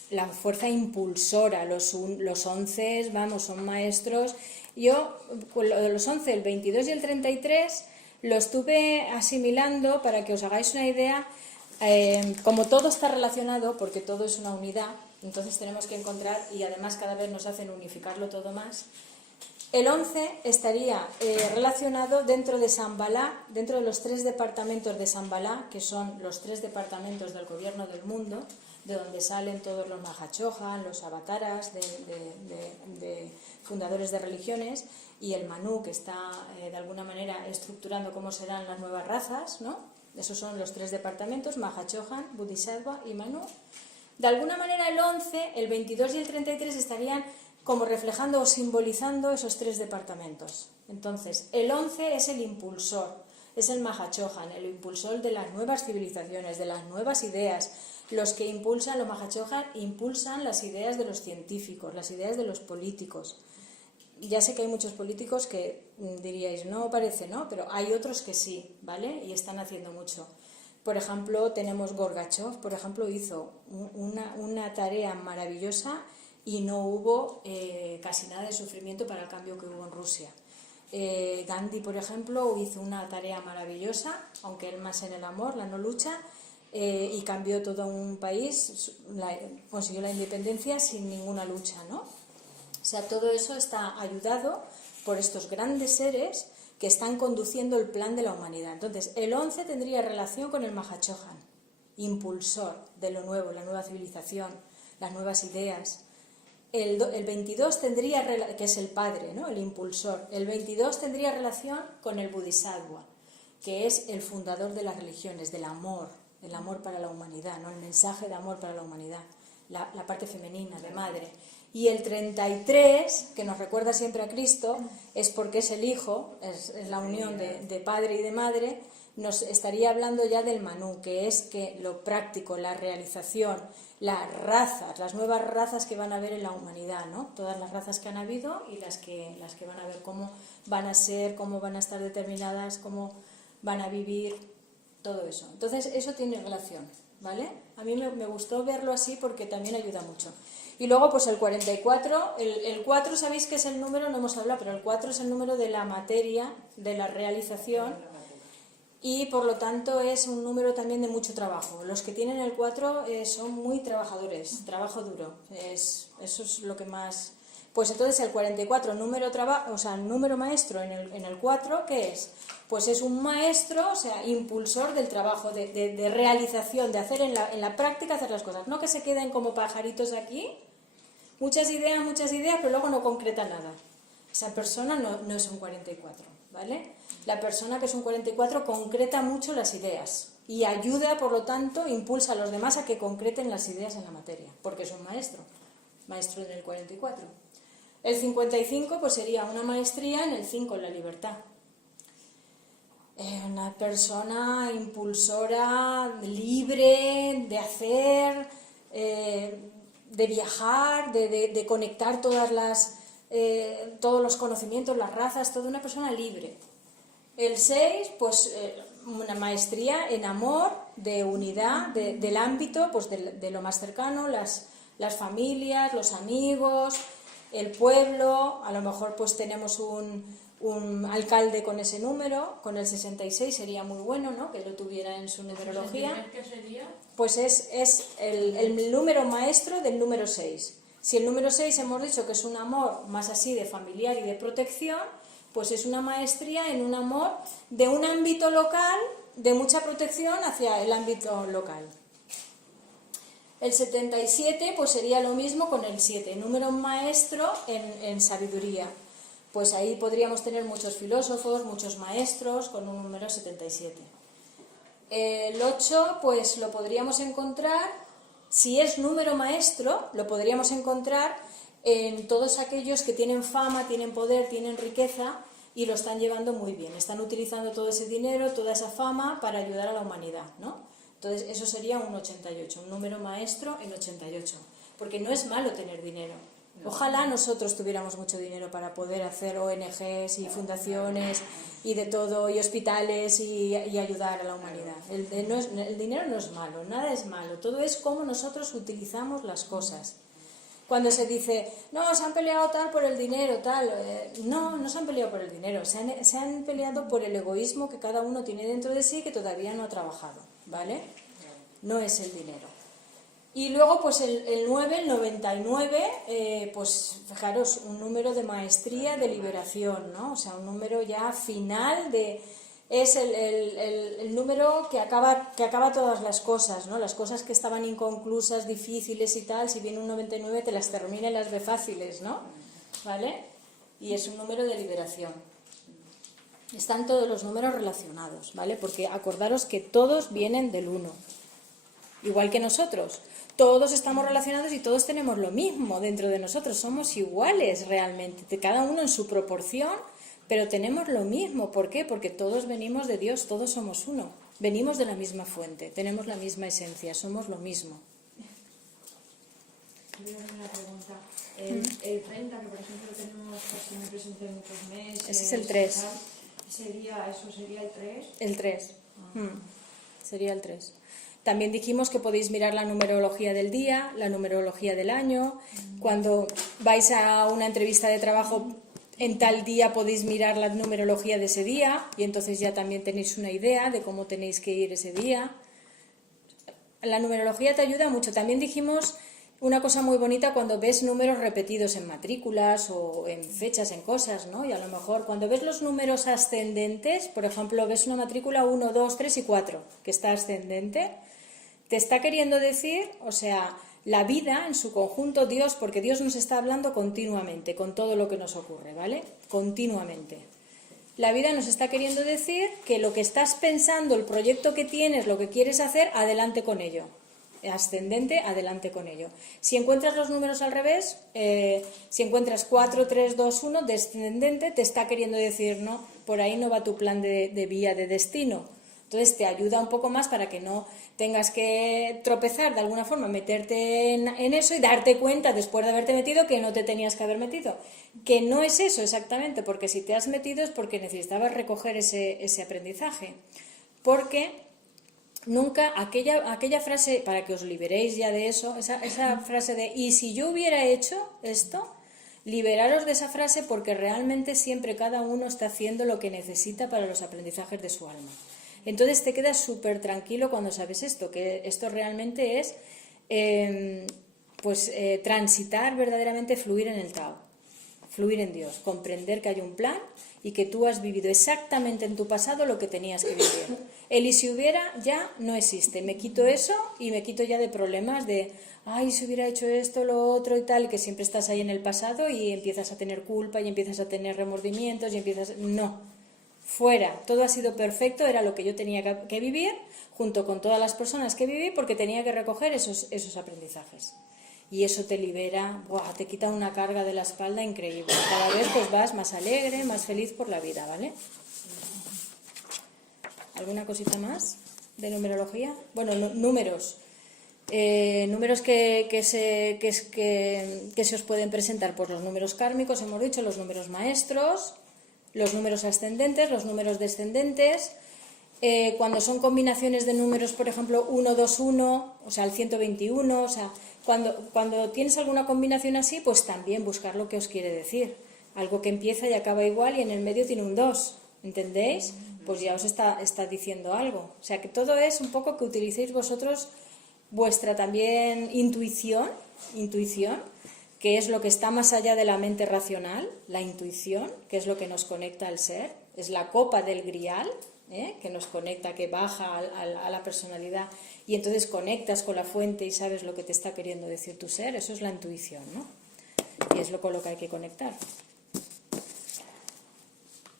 La fuerza impulsora, los 11, vamos, son maestros. Yo, con lo de los 11, el 22 y el 33, lo estuve asimilando para que os hagáis una idea. Como todo está relacionado, porque todo es una unidad, entonces tenemos que encontrar, y además cada vez nos hacen unificarlo todo más. El 11 estaría relacionado dentro de Sambalá, dentro de los 3 departamentos de Sambalá, que son los 3 departamentos del gobierno del mundo, de donde salen todos los Mahachohan, los avataras de fundadores de religiones, y el Manu, que está de alguna manera estructurando cómo serán las nuevas razas, ¿no? Esos son los 3 departamentos, Mahachohan, Bodhisattva y Manu. De alguna manera el 11, el 22 y el 33 estarían como reflejando o simbolizando esos 3 departamentos. Entonces, el 11 es el impulsor, es el Mahachohan, el impulsor de las nuevas civilizaciones, de las nuevas ideas. Los que impulsan, los Mahachohan, impulsan las ideas de los científicos, las ideas de los políticos. Ya sé que hay muchos políticos que diríais, no parece, ¿no? Pero hay otros que sí, ¿vale? Y están haciendo mucho. Por ejemplo, tenemos Gorbachev, por ejemplo, hizo una tarea maravillosa y no hubo casi nada de sufrimiento para el cambio que hubo en Rusia. Gandhi, por ejemplo, hizo una tarea maravillosa, aunque él más en el amor, la no lucha, y cambió todo un país, consiguió la independencia sin ninguna lucha, ¿no? O sea, todo eso está ayudado por estos grandes seres que están conduciendo el plan de la humanidad. Entonces, el 11 tendría relación con el Mahachohan, impulsor de lo nuevo, la nueva civilización, las nuevas ideas. El 22 tendría, que es el padre, ¿no? El impulsor. El 22 tendría relación con el Bodhisattva, que es el fundador de las religiones, del amor, el amor para la humanidad, ¿no? El mensaje de amor para la humanidad, la parte femenina, de madre. Y el 33, que nos recuerda siempre a Cristo, es porque es el Hijo, es la unión de padre y de madre. Nos estaría hablando ya del Manu, que es que lo práctico, la realización, las razas, las nuevas razas que van a haber en la humanidad, ¿no? Todas las razas que han habido y las que van a ver, cómo van a ser, cómo van a estar determinadas, cómo van a vivir, todo eso. Entonces, eso tiene relación, ¿vale? A mí me gustó verlo así porque también ayuda mucho. Y luego, pues el 44, el 4, sabéis que es el número, no hemos hablado, pero el 4 es el número de la materia, de la realización, y por lo tanto es un número también de mucho trabajo. Los que tienen el 4 son muy trabajadores, trabajo duro, eso es lo que más... Pues entonces el 44, número maestro en el 4, ¿qué es? Pues es un maestro, o sea, impulsor del trabajo, de realización, de hacer en la práctica, hacer las cosas. No que se queden como pajaritos aquí, muchas ideas, pero luego no concreta nada. Esa persona no es un 44, ¿vale? La persona que es un 44 concreta mucho las ideas y ayuda, por lo tanto, impulsa a los demás a que concreten las ideas en la materia, porque es un maestro en el 44. El 55 pues sería una maestría en el 5, en la libertad. Una persona impulsora, libre, de hacer, de viajar, de conectar todos los conocimientos, las razas, toda una persona libre. El 6, pues una maestría en amor, de unidad, del ámbito, pues de lo más cercano, las familias, los amigos, el pueblo. A lo mejor pues tenemos un alcalde con ese número, con el 66 sería muy bueno, ¿no? Que lo tuviera en su numerología. ¿Qué sería? Pues es el número maestro del número 6. Si el número 6 hemos dicho que es un amor más así de familiar y de protección, pues es una maestría en un amor de un ámbito local, de mucha protección hacia el ámbito local. El 77 pues sería lo mismo con el 7, número maestro en sabiduría. Pues ahí podríamos tener muchos filósofos, muchos maestros con un número 77. El 8 pues lo podríamos encontrar, si es número maestro, lo podríamos encontrar en todos aquellos que tienen fama, tienen poder, tienen riqueza y lo están llevando muy bien. Están utilizando todo ese dinero, toda esa fama para ayudar a la humanidad, ¿no? Entonces eso sería un 88, un número maestro en 88. Porque no es malo tener dinero. Ojalá nosotros tuviéramos mucho dinero para poder hacer ONGs y fundaciones y de todo, y hospitales y ayudar a la humanidad. El dinero no es malo, nada es malo. Todo es cómo nosotros utilizamos las cosas. Cuando se dice, no, se han peleado tal por el dinero, tal. No se han peleado por el dinero. Se han peleado por el egoísmo que cada uno tiene dentro de sí que todavía no ha trabajado, ¿vale? No es el dinero. Y luego, pues el 9, el 99, pues fijaros, un número de maestría, de liberación, ¿no? O sea, un número ya final de... Es el número que acaba todas las cosas, ¿no? Las cosas que estaban inconclusas, difíciles y tal, si viene un 99 te las termina y las ve fáciles, ¿no? ¿Vale? Y es un número de liberación. Están todos los números relacionados, ¿vale? Porque acordaros que todos vienen del 1, igual que nosotros. Todos estamos relacionados y todos tenemos lo mismo dentro de nosotros, somos iguales realmente, cada uno en su proporción, pero tenemos lo mismo. ¿Por qué? Porque todos venimos de Dios, todos somos uno, venimos de la misma fuente, tenemos la misma esencia, somos lo mismo. Voy a hacer una pregunta. El 30, que por ejemplo tenemos casi muy presente en muchos meses. Ese es el 3. ¿Eso sería el 3? El 3. Sería el 3. También dijimos que podéis mirar la numerología del día, la numerología del año. Cuando vais a una entrevista de trabajo en tal día podéis mirar la numerología de ese día y entonces ya también tenéis una idea de cómo tenéis que ir ese día. La numerología te ayuda mucho. También dijimos una cosa muy bonita cuando ves números repetidos en matrículas o en fechas, en cosas, ¿no? Y a lo mejor cuando ves los números ascendentes, por ejemplo, ves una matrícula 1, 2, 3 y 4 que está ascendente, te está queriendo decir, o sea, la vida en su conjunto, Dios, porque Dios nos está hablando continuamente con todo lo que nos ocurre, ¿vale? Continuamente. La vida nos está queriendo decir que lo que estás pensando, el proyecto que tienes, lo que quieres hacer, adelante con ello. Ascendente, adelante con ello. Si encuentras los números al revés, si encuentras 4, 3, 2, 1, descendente, te está queriendo decir, no, por ahí no va tu plan de vía, de destino. Entonces te ayuda un poco más para que no tengas que tropezar de alguna forma, meterte en eso y darte cuenta después de haberte metido que no te tenías que haber metido. Que no es eso exactamente, porque si te has metido es porque necesitabas recoger ese aprendizaje. Porque nunca aquella frase, para que os liberéis ya de eso, esa frase de ¿y si yo hubiera hecho esto? Liberaros de esa frase porque realmente siempre cada uno está haciendo lo que necesita para los aprendizajes de su alma. Entonces te quedas súper tranquilo cuando sabes esto, que esto realmente es transitar verdaderamente, fluir en el Tao, fluir en Dios, comprender que hay un plan y que tú has vivido exactamente en tu pasado lo que tenías que vivir. El y si hubiera ya no existe, me quito eso y me quito ya de problemas de ay, si hubiera hecho esto, lo otro y tal, que siempre estás ahí en el pasado y empiezas a tener culpa y empiezas a tener remordimientos y empiezas... No. Fuera, todo ha sido perfecto, era lo que yo tenía que vivir, junto con todas las personas que viví, porque tenía que recoger esos aprendizajes. Y eso te libera, te quita una carga de la espalda increíble. Cada vez pues vas más alegre, más feliz por la vida, ¿vale? ¿Alguna cosita más de numerología? Bueno, números. Números que se os pueden presentar, pues los números kármicos, hemos dicho, los números maestros, los números ascendentes, los números descendentes, cuando son combinaciones de números, por ejemplo, 1, 2, 1, o sea, el 121, o sea, cuando tienes alguna combinación así, pues también buscar lo que os quiere decir. Algo que empieza y acaba igual y en el medio tiene un 2, ¿entendéis? Pues ya os está diciendo algo. O sea, que todo es un poco que utilicéis vosotros vuestra también intuición, que es lo que está más allá de la mente racional, la intuición, que es lo que nos conecta al ser, es la copa del grial, que nos conecta, que baja a la personalidad y entonces conectas con la fuente y sabes lo que te está queriendo decir tu ser, eso es la intuición, ¿no? Y es con lo que hay que conectar.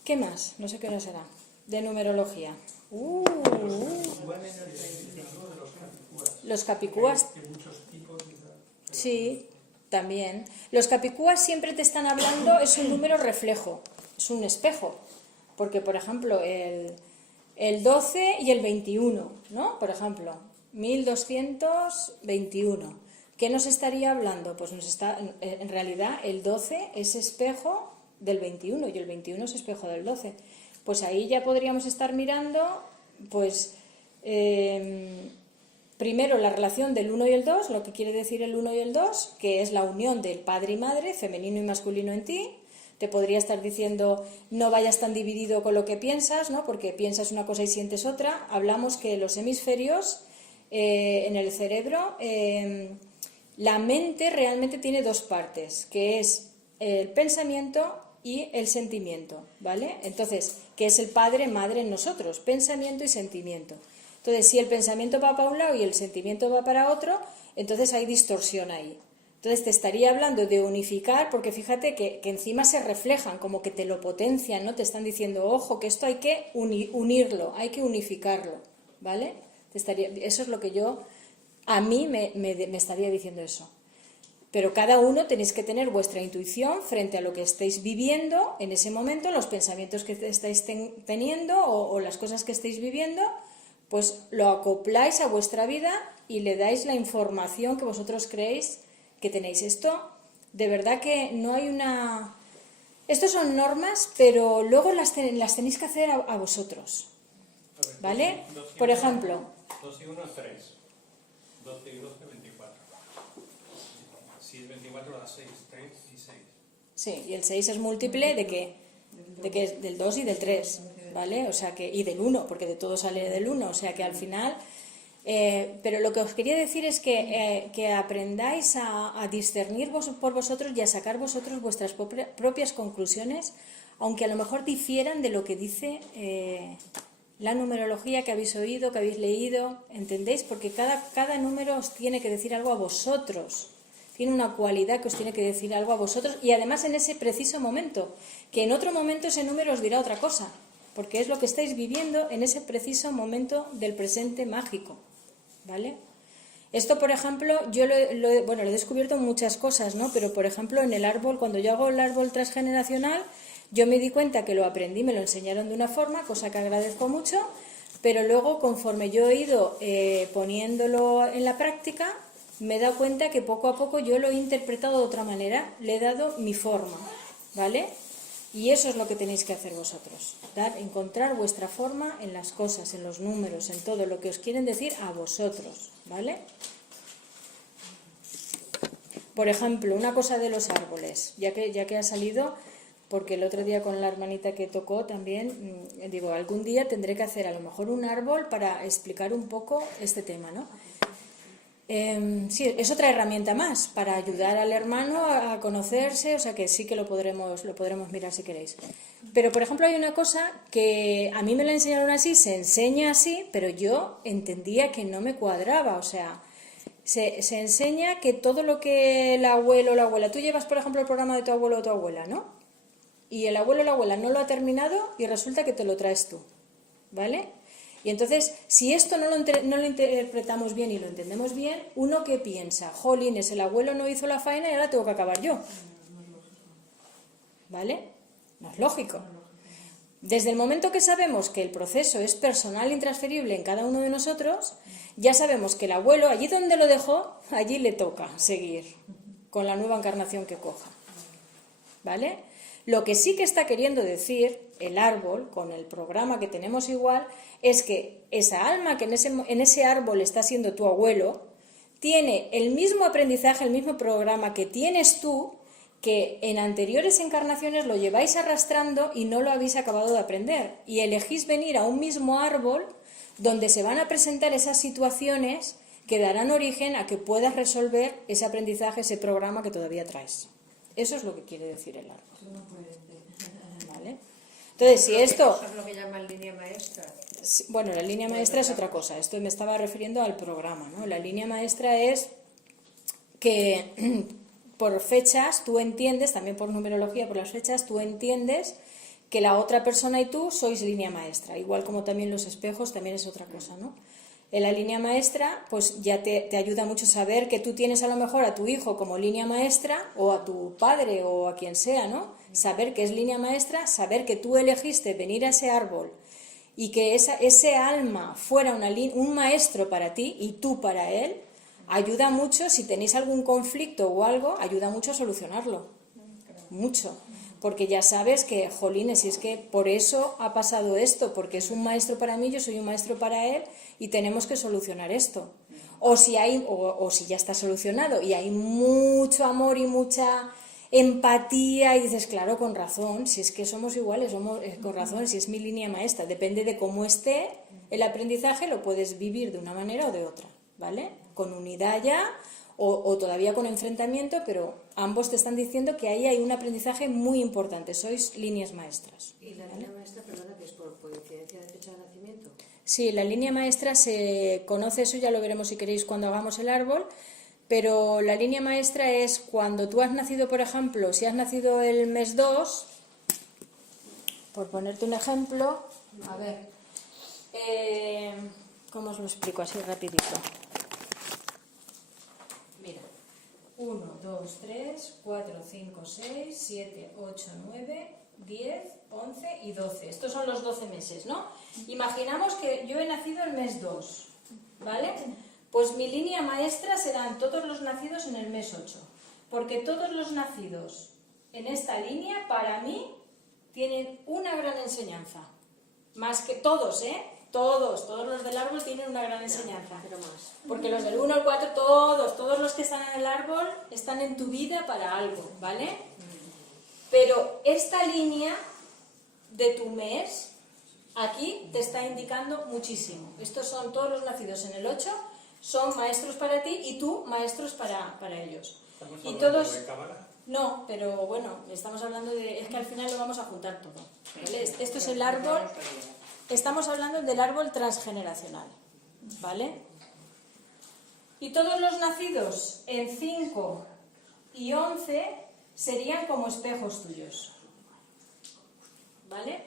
¿Qué más? No sé qué hora será. de numerología. Los capicúas. Sí, también. Los capicúas siempre te están hablando, es un número reflejo, es un espejo. Porque, por ejemplo, el 12 y el 21, ¿no? Por ejemplo, 1221. ¿Qué nos estaría hablando? Pues en realidad el 12 es espejo del 21 y el 21 es espejo del 12. Pues ahí ya podríamos estar mirando, pues, primero la relación del 1 y el 2, lo que quiere decir el 1 y el 2, que es la unión del padre y madre, femenino y masculino en ti. Te podría estar diciendo, no vayas tan dividido con lo que piensas, ¿no? Porque piensas una cosa y sientes otra. Hablamos que los hemisferios en el cerebro, la mente realmente tiene dos partes, que es el pensamiento y el sentimiento, ¿vale? Entonces, ¿qué es el padre, madre en nosotros? Pensamiento y sentimiento. Entonces, si el pensamiento va para un lado y el sentimiento va para otro, entonces hay distorsión ahí. Entonces te estaría hablando de unificar, porque fíjate que encima se reflejan, como que te lo potencian, ¿no? Te están diciendo, ojo, que esto hay que unirlo, hay que unificarlo, ¿vale? Eso es lo que a mí me estaría diciendo eso. Pero cada uno tenéis que tener vuestra intuición frente a lo que estáis viviendo en ese momento, los pensamientos que estáis teniendo o las cosas que estáis viviendo, pues lo acopláis a vuestra vida y le dais la información que vosotros creéis que tenéis. Esto, de verdad que no hay una... Estos son normas, pero luego las tenéis que hacer a vosotros, ¿vale? Por ejemplo... 2 y 1, 3. 12 y 12, 24. Si es 24 da 6, 3 y 6. Sí, y el 6 es múltiple ¿de qué? Del 2 y del 3, ¿vale? O sea que, y del 1, porque de todo sale del 1, o sea que al final... pero lo que os quería decir es que aprendáis a discernir por vosotros y a sacar vosotros vuestras propias conclusiones, aunque a lo mejor difieran de lo que dice la numerología que habéis oído, que habéis leído, ¿entendéis? Porque cada número os tiene que decir algo a vosotros, tiene una cualidad que os tiene que decir algo a vosotros, y además en ese preciso momento, que en otro momento ese número os dirá otra cosa, porque es lo que estáis viviendo en ese preciso momento del presente mágico, ¿vale? Esto, por ejemplo, yo lo he descubierto en muchas cosas, ¿no? Pero, por ejemplo, en el árbol, cuando yo hago el árbol transgeneracional, yo me di cuenta que lo aprendí, me lo enseñaron de una forma, cosa que agradezco mucho, pero luego, conforme yo he ido poniéndolo en la práctica, me he dado cuenta que poco a poco yo lo he interpretado de otra manera, le he dado mi forma, ¿vale? Y eso es lo que tenéis que hacer vosotros, encontrar vuestra forma en las cosas, en los números, en todo lo que os quieren decir a vosotros, ¿vale? Por ejemplo, una cosa de los árboles, ya que ha salido, porque el otro día con la hermanita que tocó también, digo, algún día tendré que hacer a lo mejor un árbol para explicar un poco este tema, ¿no? Sí, es otra herramienta más para ayudar al hermano a conocerse, o sea que sí que lo podremos mirar si queréis. Pero, por ejemplo, hay una cosa que a mí me la enseñaron así, se enseña así, pero yo entendía que no me cuadraba, o sea, se enseña que todo lo que el abuelo o la abuela, tú llevas, por ejemplo, el programa de tu abuelo o tu abuela, ¿no? Y el abuelo o la abuela no lo ha terminado y resulta que te lo traes tú, ¿vale? Y entonces, si esto no lo interpretamos bien y lo entendemos bien, uno que piensa, jolines, el abuelo no hizo la faena y ahora tengo que acabar yo. ¿Vale? No es lógico. Desde el momento que sabemos que el proceso es personal e intransferible en cada uno de nosotros, ya sabemos que el abuelo, allí donde lo dejó, allí le toca seguir con la nueva encarnación que coja. ¿Vale? Lo que sí que está queriendo decir el árbol, con el programa que tenemos igual, es que esa alma que en ese árbol está siendo tu abuelo, tiene el mismo aprendizaje, el mismo programa que tienes tú, que en anteriores encarnaciones lo lleváis arrastrando y no lo habéis acabado de aprender. Y elegís venir a un mismo árbol donde se van a presentar esas situaciones que darán origen a que puedas resolver ese aprendizaje, ese programa que todavía traes. Eso es lo que quiere decir el árbol. ¿Vale? Entonces, si esto... Eso es lo que llaman línea maestra. Bueno, la línea maestra es otra cosa. Esto me estaba refiriendo al programa, ¿no? La línea maestra es que por fechas tú entiendes, también por numerología, por las fechas, tú entiendes que la otra persona y tú sois línea maestra, igual como también los espejos, también es otra cosa, ¿no? En la línea maestra, pues ya te ayuda mucho saber que tú tienes a lo mejor a tu hijo como línea maestra, o a tu padre o a quien sea, ¿no? Saber que es línea maestra, saber que tú elegiste venir a ese árbol y que ese alma fuera un maestro para ti y tú para él, ayuda mucho. Si tenéis algún conflicto o algo, ayuda mucho a solucionarlo, mucho, porque ya sabes que, jolines, si es que por eso ha pasado esto, porque es un maestro para mí, yo soy un maestro para él y tenemos que solucionar esto. O si ya está solucionado y hay mucho amor y mucha empatía y dices, claro, con razón, si es que somos iguales, con razón, si es mi línea maestra, depende de cómo esté el aprendizaje, lo puedes vivir de una manera o de otra, ¿vale? Con unidad ya o todavía con enfrentamiento, pero ambos te están diciendo que ahí hay un aprendizaje muy importante, sois líneas maestras. ¿Y la línea maestra, perdona, que es por coincidencia de fecha de nacimiento? Sí, la línea maestra se conoce, eso ya lo veremos si queréis cuando hagamos el árbol, pero la línea maestra es cuando tú has nacido, por ejemplo, si has nacido el mes 2, por ponerte un ejemplo, a ver, ¿cómo os lo explico así rapidito? Mira, 1, 2, 3, 4, 5, 6, 7, 8, 9, 10, 11 y 12. Estos son los 12 meses, ¿no? Imaginamos que yo he nacido el mes 2, ¿vale? Pues mi línea maestra serán todos los nacidos en el mes 8, porque todos los nacidos en esta línea, para mí, tienen una gran enseñanza. Más que todos, ¿eh? Todos los del árbol tienen una gran enseñanza. Pero más. Porque los del 1 al 4, todos los que están en el árbol están en tu vida para algo, ¿vale? Pero esta línea de tu mes, aquí te está indicando muchísimo. Estos son todos los nacidos en el 8, son maestros para ti y tú maestros para ellos. ¿Estamos Y hablando todos... de cábala? No, pero bueno, estamos hablando de... Es que al final lo vamos a juntar todo, ¿vale? Esto es el árbol... Estamos hablando del árbol transgeneracional, ¿vale? Y todos los nacidos en 5 y 11 serían como espejos tuyos, ¿vale?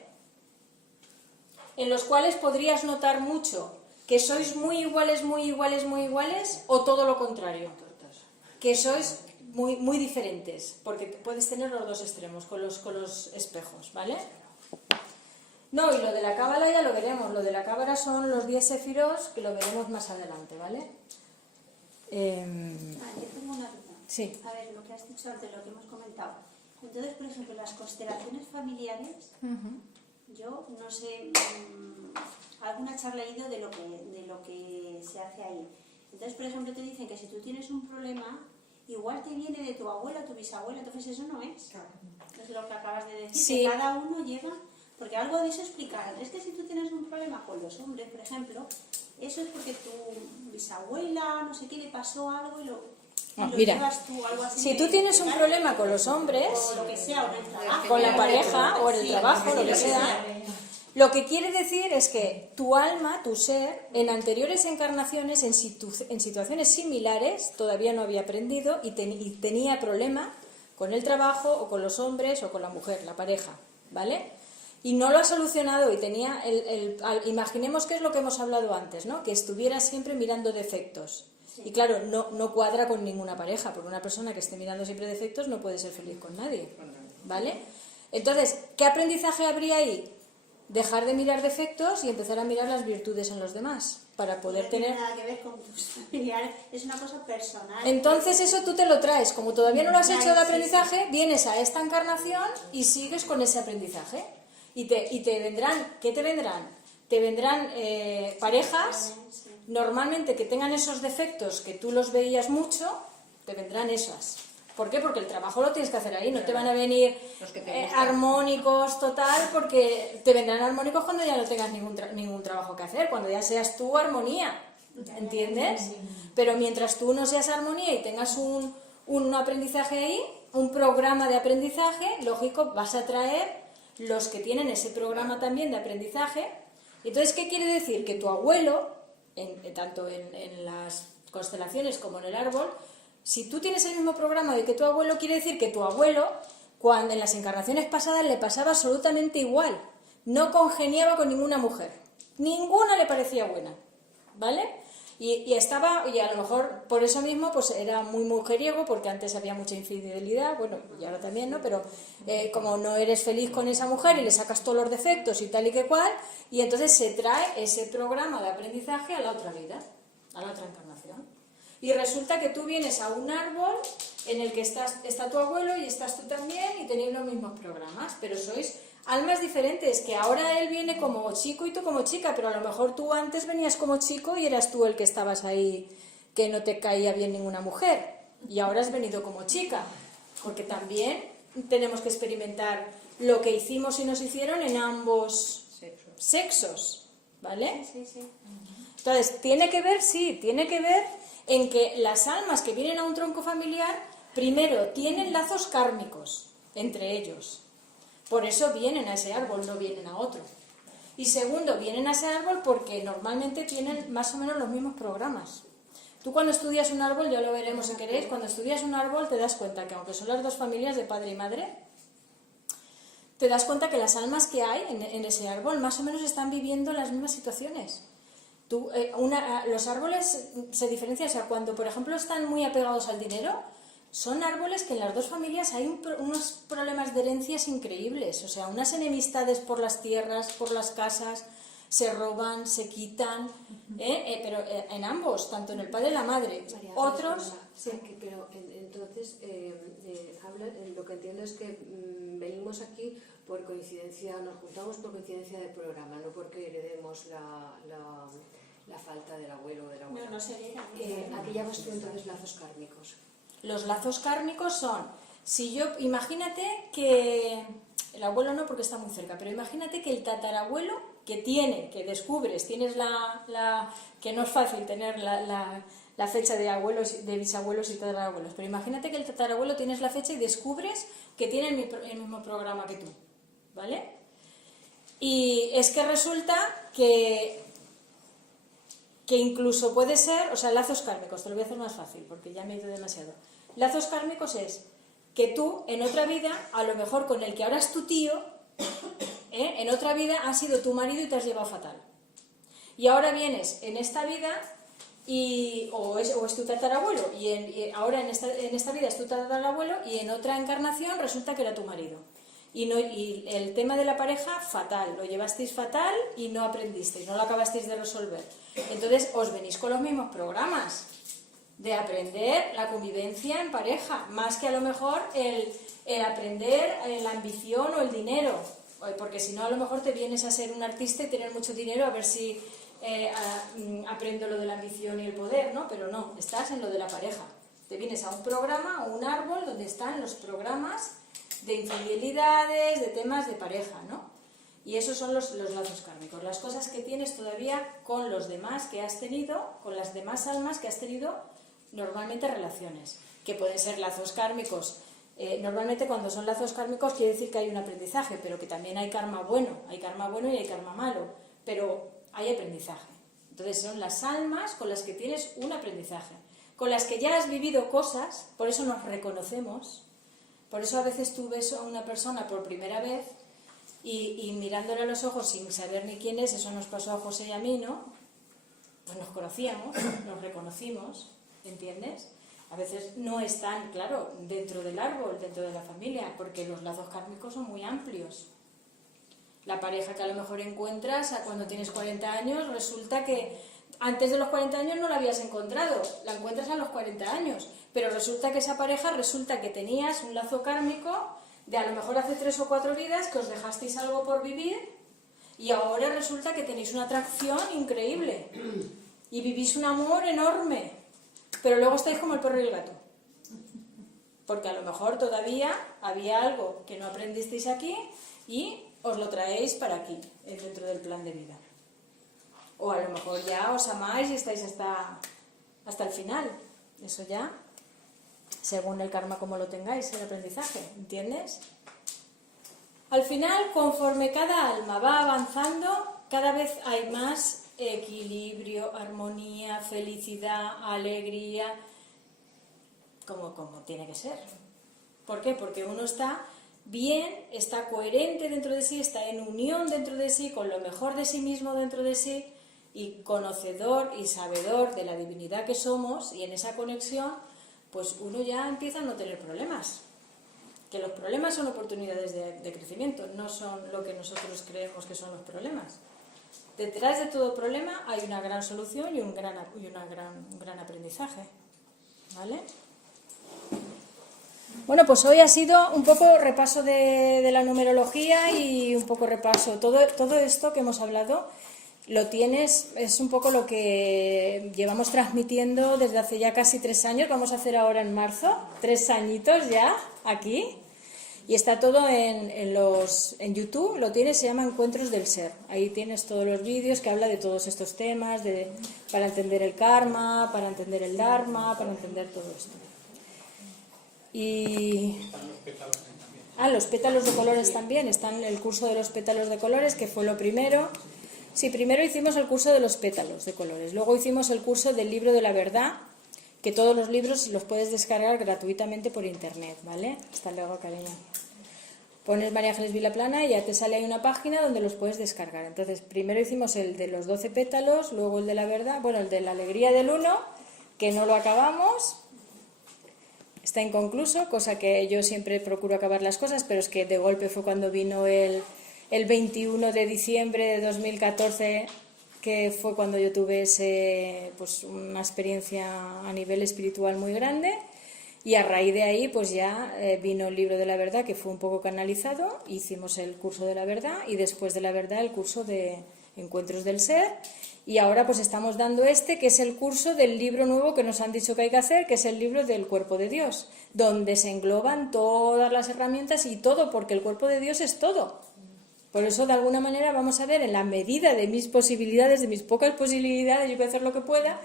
En los cuales podrías notar mucho que sois muy iguales, o todo lo contrario, que sois muy diferentes, porque puedes tener los dos extremos con los espejos, ¿vale? No, y lo de la cábala ya lo veremos. Lo de la cábala son los 10 sefiros, que lo veremos más adelante, ¿vale? Yo tengo una duda. Sí. A ver, lo que has dicho antes, lo que hemos comentado. Entonces, por ejemplo, las constelaciones familiares, yo no sé, alguna charla he ido de lo que se hace ahí. Entonces, por ejemplo, te dicen que si tú tienes un problema, igual te viene de tu abuela, tu bisabuela, entonces eso no es. Claro. Es lo que acabas de decir, Sí. que cada uno lleva... Porque algo de eso explicaron. Es que si tú tienes un problema con los hombres, por ejemplo, eso es porque tu bisabuela, no sé qué, le pasó algo y lo mira, llevas tú, algo así. si tú tienes un problema con los hombres, o lo que sea, o en el trabajo, con la pareja o en el trabajo, lo que sea, lo que quiere decir es que tu alma, tu ser, en anteriores encarnaciones, en situaciones similares, todavía no había aprendido y tenía problema con el trabajo o con los hombres o con la mujer, la pareja, ¿vale? Y no lo ha solucionado y tenía imaginemos que es lo que hemos hablado antes, ¿no? Que estuviera siempre mirando defectos. Sí. Y claro, no cuadra con ninguna pareja, porque una persona que esté mirando siempre defectos no puede ser feliz con nadie, ¿vale? Entonces, ¿qué aprendizaje habría ahí? Dejar de mirar defectos y empezar a mirar las virtudes en los demás, para poder tener... No tiene nada que ver con tus familiares, es una cosa personal. Entonces eso tú te lo traes, como todavía no lo has hecho de aprendizaje, vienes a esta encarnación y sigues con ese aprendizaje. Y te vendrán, ¿qué te vendrán? Te vendrán parejas, normalmente que tengan esos defectos que tú los veías mucho, te vendrán esas. ¿Por qué? Porque el trabajo lo tienes que hacer ahí, no te van a venir armónicos total, porque te vendrán armónicos cuando ya no tengas ningún trabajo que hacer, cuando ya seas tú armonía, ¿entiendes? Pero mientras tú no seas armonía y tengas un aprendizaje ahí, un programa de aprendizaje, lógico, vas a traer los que tienen ese programa también de aprendizaje. Entonces, ¿qué quiere decir? Que tu abuelo, tanto en las constelaciones como en el árbol, si tú tienes el mismo programa de que tu abuelo, quiere decir que tu abuelo cuando en las encarnaciones pasadas le pasaba absolutamente igual. No congeniaba con ninguna mujer. Ninguna le parecía buena, ¿vale? Y a lo mejor por eso mismo pues era muy mujeriego, porque antes había mucha infidelidad, bueno, y ahora también, ¿no? Pero como no eres feliz con esa mujer y le sacas todos los defectos y tal y que cual, y entonces se trae ese programa de aprendizaje a la otra vida, a la otra encarnación. Y resulta que tú vienes a un árbol en el que está tu abuelo y estás tú también y tenéis los mismos programas, pero sois almas diferentes, que ahora él viene como chico y tú como chica, pero a lo mejor tú antes venías como chico y eras tú el que estabas ahí, que no te caía bien ninguna mujer, y ahora has venido como chica, porque también tenemos que experimentar lo que hicimos y nos hicieron en ambos sexos, ¿vale? Sí, sí. Entonces, tiene que ver, sí, tiene que ver en que las almas que vienen a un tronco familiar, primero, tienen lazos kármicos entre ellos. Por eso vienen a ese árbol, no vienen a otro. Y segundo, vienen a ese árbol porque normalmente tienen más o menos los mismos programas. Tú cuando estudias un árbol, ya lo veremos si queréis, cuando estudias un árbol te das cuenta que aunque son las dos familias de padre y madre, te das cuenta que las almas que hay en ese árbol más o menos están viviendo las mismas situaciones. Los árboles se diferencian, o sea, cuando por ejemplo están muy apegados al dinero, son árboles que en las dos familias hay unos problemas de herencias increíbles, o sea, unas enemistades por las tierras, por las casas, se roban, se quitan, pero en ambos, tanto en el padre y la madre. María, Otros... sí, pero entonces, lo que entiendo es que venimos aquí por coincidencia, nos juntamos por coincidencia de programa, no porque heredemos la falta del abuelo o de la abuela. No se hereda. Aquí llamas tú entonces lazos kármicos. Los lazos kármicos son, imagínate que, el abuelo no porque está muy cerca, pero imagínate que el tatarabuelo que descubres, tienes que no es fácil tener la fecha de abuelos, de bisabuelos y tatarabuelos, pero imagínate que el tatarabuelo tienes la fecha y descubres que tiene el mismo programa que tú, ¿vale? Y es que resulta que incluso puede ser, o sea, lazos kármicos, te lo voy a hacer más fácil porque ya me he ido demasiado. Lazos kármicos es que tú en otra vida, a lo mejor con el que ahora es tu tío, en otra vida ha sido tu marido y te has llevado fatal. Y ahora vienes en esta vida o es tu tatarabuelo y ahora en esta vida es tu tatarabuelo y en otra encarnación resulta que era tu marido. Y el tema de la pareja, fatal, lo llevasteis fatal y no aprendisteis, no lo acabasteis de resolver. Entonces os venís con los mismos programas de aprender la convivencia en pareja, más que a lo mejor el aprender la ambición o el dinero, porque si no a lo mejor te vienes a ser un artista y tener mucho dinero a ver si aprendo lo de la ambición y el poder, ¿no? Pero no, estás en lo de la pareja. Te vienes a un programa o un árbol donde están los programas de infidelidades, de temas de pareja, ¿no? Y esos son los lazos kármicos, las cosas que tienes todavía con los demás que has tenido, con las demás almas que has tenido normalmente relaciones, que pueden ser lazos kármicos. Normalmente cuando son lazos kármicos quiere decir que hay un aprendizaje, pero que también hay karma bueno y hay karma malo, pero hay aprendizaje. Entonces son las almas con las que tienes un aprendizaje, con las que ya has vivido cosas, por eso nos reconocemos. Por eso a veces tú ves a una persona por primera vez y mirándole a los ojos sin saber ni quién es, eso nos pasó a José y a mí, ¿no? Pues nos conocíamos, nos reconocimos, ¿entiendes? A veces no están, claro, dentro del árbol, dentro de la familia, porque los lazos kármicos son muy amplios. La pareja que a lo mejor encuentras cuando tienes 40 años, resulta que antes de los 40 años no la habías encontrado, la encuentras a los 40 años, pero resulta que esa pareja, que tenías un lazo kármico de a lo mejor hace 3 o 4 vidas que os dejasteis algo por vivir y ahora resulta que tenéis una atracción increíble y vivís un amor enorme, pero luego estáis como el perro y el gato, porque a lo mejor todavía había algo que no aprendisteis aquí y os lo traéis para aquí, dentro del plan de vida. O a lo mejor ya os amáis y estáis hasta el final. Eso ya, según el karma como lo tengáis, el aprendizaje, ¿entiendes? Al final, conforme cada alma va avanzando, cada vez hay más equilibrio, armonía, felicidad, alegría, como tiene que ser. ¿Por qué? Porque uno está bien, está coherente dentro de sí, está en unión dentro de sí, con lo mejor de sí mismo dentro de sí y conocedor y sabedor de la divinidad que somos, y en esa conexión pues uno ya empieza a no tener problemas. Que los problemas son oportunidades de crecimiento, no son lo que nosotros creemos que son los problemas. Detrás de todo problema hay una gran solución y un gran aprendizaje. ¿Vale? Bueno, pues hoy ha sido un poco repaso de la numerología y un poco repaso. Todo esto que hemos hablado lo tienes, es un poco lo que llevamos transmitiendo desde hace ya casi 3 años. Vamos a hacer ahora en marzo, 3 añitos ya aquí. Y está todo en YouTube, lo tienes, se llama Encuentros del Ser. Ahí tienes todos los vídeos que habla de todos estos temas, para entender el karma, para entender el dharma, para entender todo esto. Y los pétalos de colores también, están el curso de los pétalos de colores, que fue lo primero. Sí, primero hicimos el curso de los pétalos de colores, luego hicimos el curso del libro de la verdad, que todos los libros los puedes descargar gratuitamente por internet, ¿vale? Hasta luego, cariño. Pones María Ángeles Vilaplana y ya te sale ahí una página donde los puedes descargar. Entonces, primero hicimos el de los 12 pétalos, luego el de la verdad, bueno, el de la alegría del 1, que no lo acabamos, está inconcluso, cosa que yo siempre procuro acabar las cosas, pero es que de golpe fue cuando vino el 21 de diciembre de 2014, que fue cuando yo tuve una experiencia a nivel espiritual muy grande, y a raíz de ahí pues ya vino el libro de la verdad, que fue un poco canalizado, hicimos el curso de la verdad y después de la verdad el curso de Encuentros del Ser, y ahora pues estamos dando que es el curso del libro nuevo que nos han dicho que hay que hacer, que es el libro del Cuerpo de Dios, donde se engloban todas las herramientas y todo, porque el Cuerpo de Dios es todo. Por eso, de alguna manera, vamos a ver, en la medida de mis posibilidades, de mis pocas posibilidades, yo voy a hacer lo que pueda,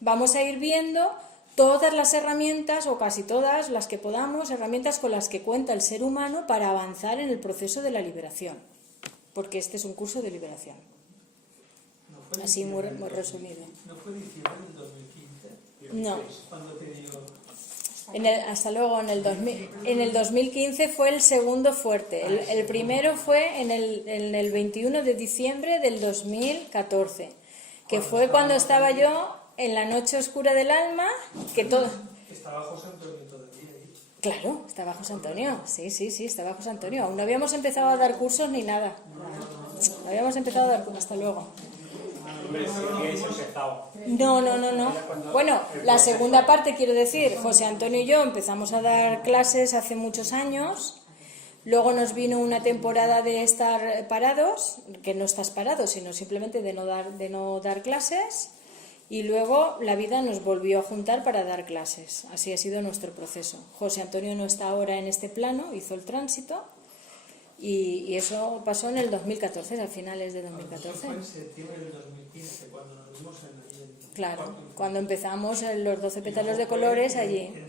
vamos a ir viendo todas las herramientas, o casi todas las que podamos, herramientas con las que cuenta el ser humano para avanzar en el proceso de la liberación. Porque este es un curso de liberación. Así muy resumido. ¿No fue diciembre del 2015? No. ¿Cuándo te dio? Hasta luego, en el 2015 fue el segundo fuerte. El primero fue en el 21 de diciembre del 2014, que fue cuando estaba yo en la noche oscura del alma, que todo... Estaba José Antonio todavía ahí. Claro, estaba José Antonio, sí, estaba José Antonio. Aún no habíamos empezado a dar cursos ni nada. No habíamos empezado a dar cursos, hasta luego. No. Bueno, la segunda parte, quiero decir, José Antonio y yo empezamos a dar clases hace muchos años, luego nos vino una temporada de estar parados, que no estás parado, sino simplemente de no dar clases, y luego la vida nos volvió a juntar para dar clases. Así ha sido nuestro proceso. José Antonio no está ahora en este plano, hizo el tránsito, y eso pasó en el 2014, a finales de 2014. Eso fue en septiembre del 2015, cuando nos vimos en Claro, cuando empezamos los 12 pétalos de colores allí. En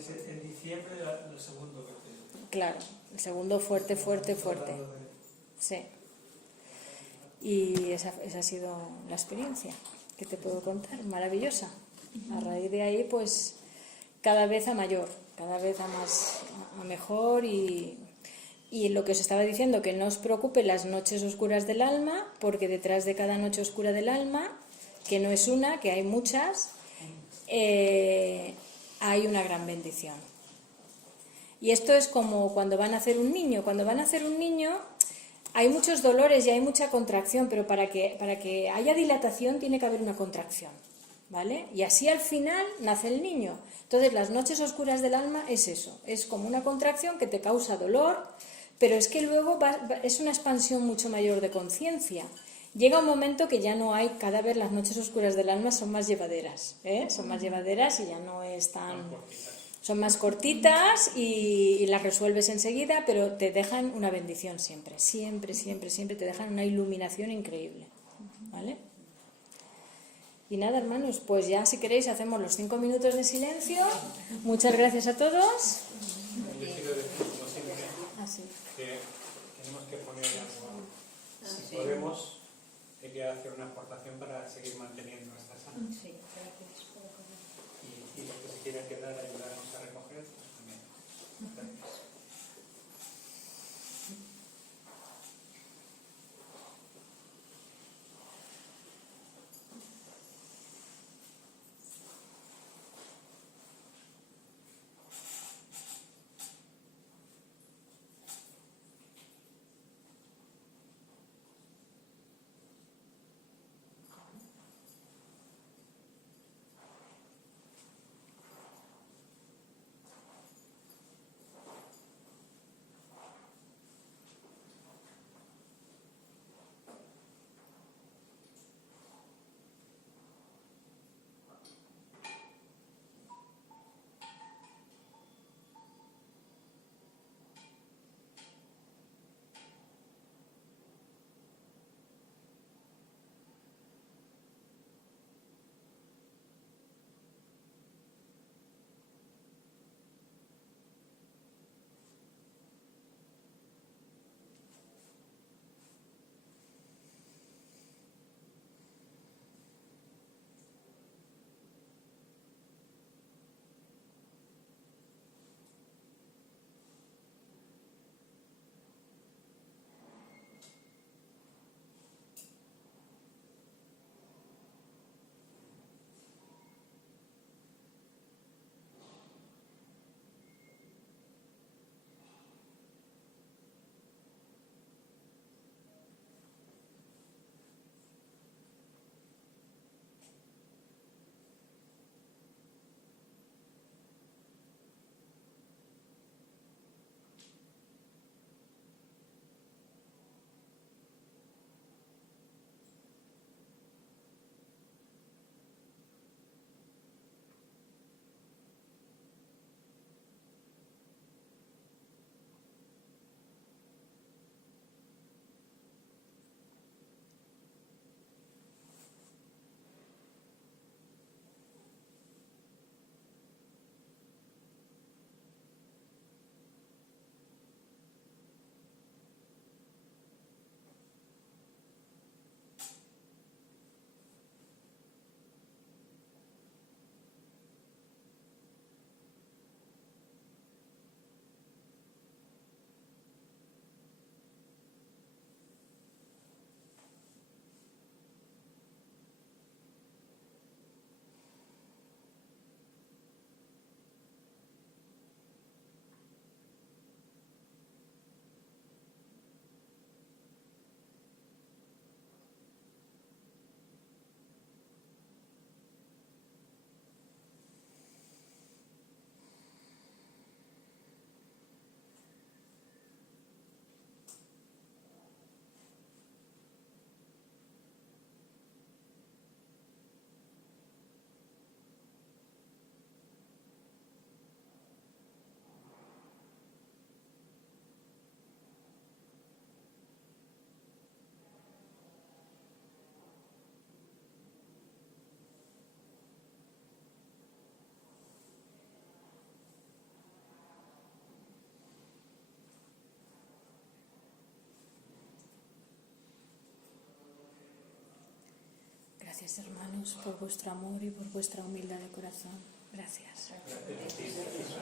diciembre del segundo vertedero. Claro, el segundo fuerte. Sí. Y esa ha sido la experiencia que te puedo contar, maravillosa. A raíz de ahí, pues, cada vez a mayor, cada vez a mejor, y lo que os estaba diciendo, que no os preocupe las noches oscuras del alma, porque detrás de cada noche oscura del alma, que no es una, que hay muchas, hay una gran bendición. Y esto es como cuando van a nacer un niño. Cuando va a nacer un niño hay muchos dolores y hay mucha contracción, pero para que haya dilatación tiene que haber una contracción, ¿vale? Y así al final nace el niño. Entonces las noches oscuras del alma es eso, es como una contracción que te causa dolor, pero es que luego es una expansión mucho mayor de conciencia. Llega un momento que ya no hay, cada vez las noches oscuras del alma son más llevaderas, son más llevaderas y ya no es tan... Son más cortitas y las resuelves enseguida, pero te dejan una bendición siempre, siempre te dejan una iluminación increíble, ¿vale? Y nada, hermanos, pues ya si queréis hacemos los 5 minutos de silencio. Muchas gracias a todos. Yo quiero decir, como siempre, que tenemos que poner algo. Si podemos, hay que hacer una aportación para seguir manteniendo esta sala. Sí, gracias. Y lo que se quiera quedar, ayudarnos a recoger, pues también. Gracias. Gracias, hermanos, por vuestro amor y por vuestra humildad de corazón. Gracias. Gracias a ti, Teresa.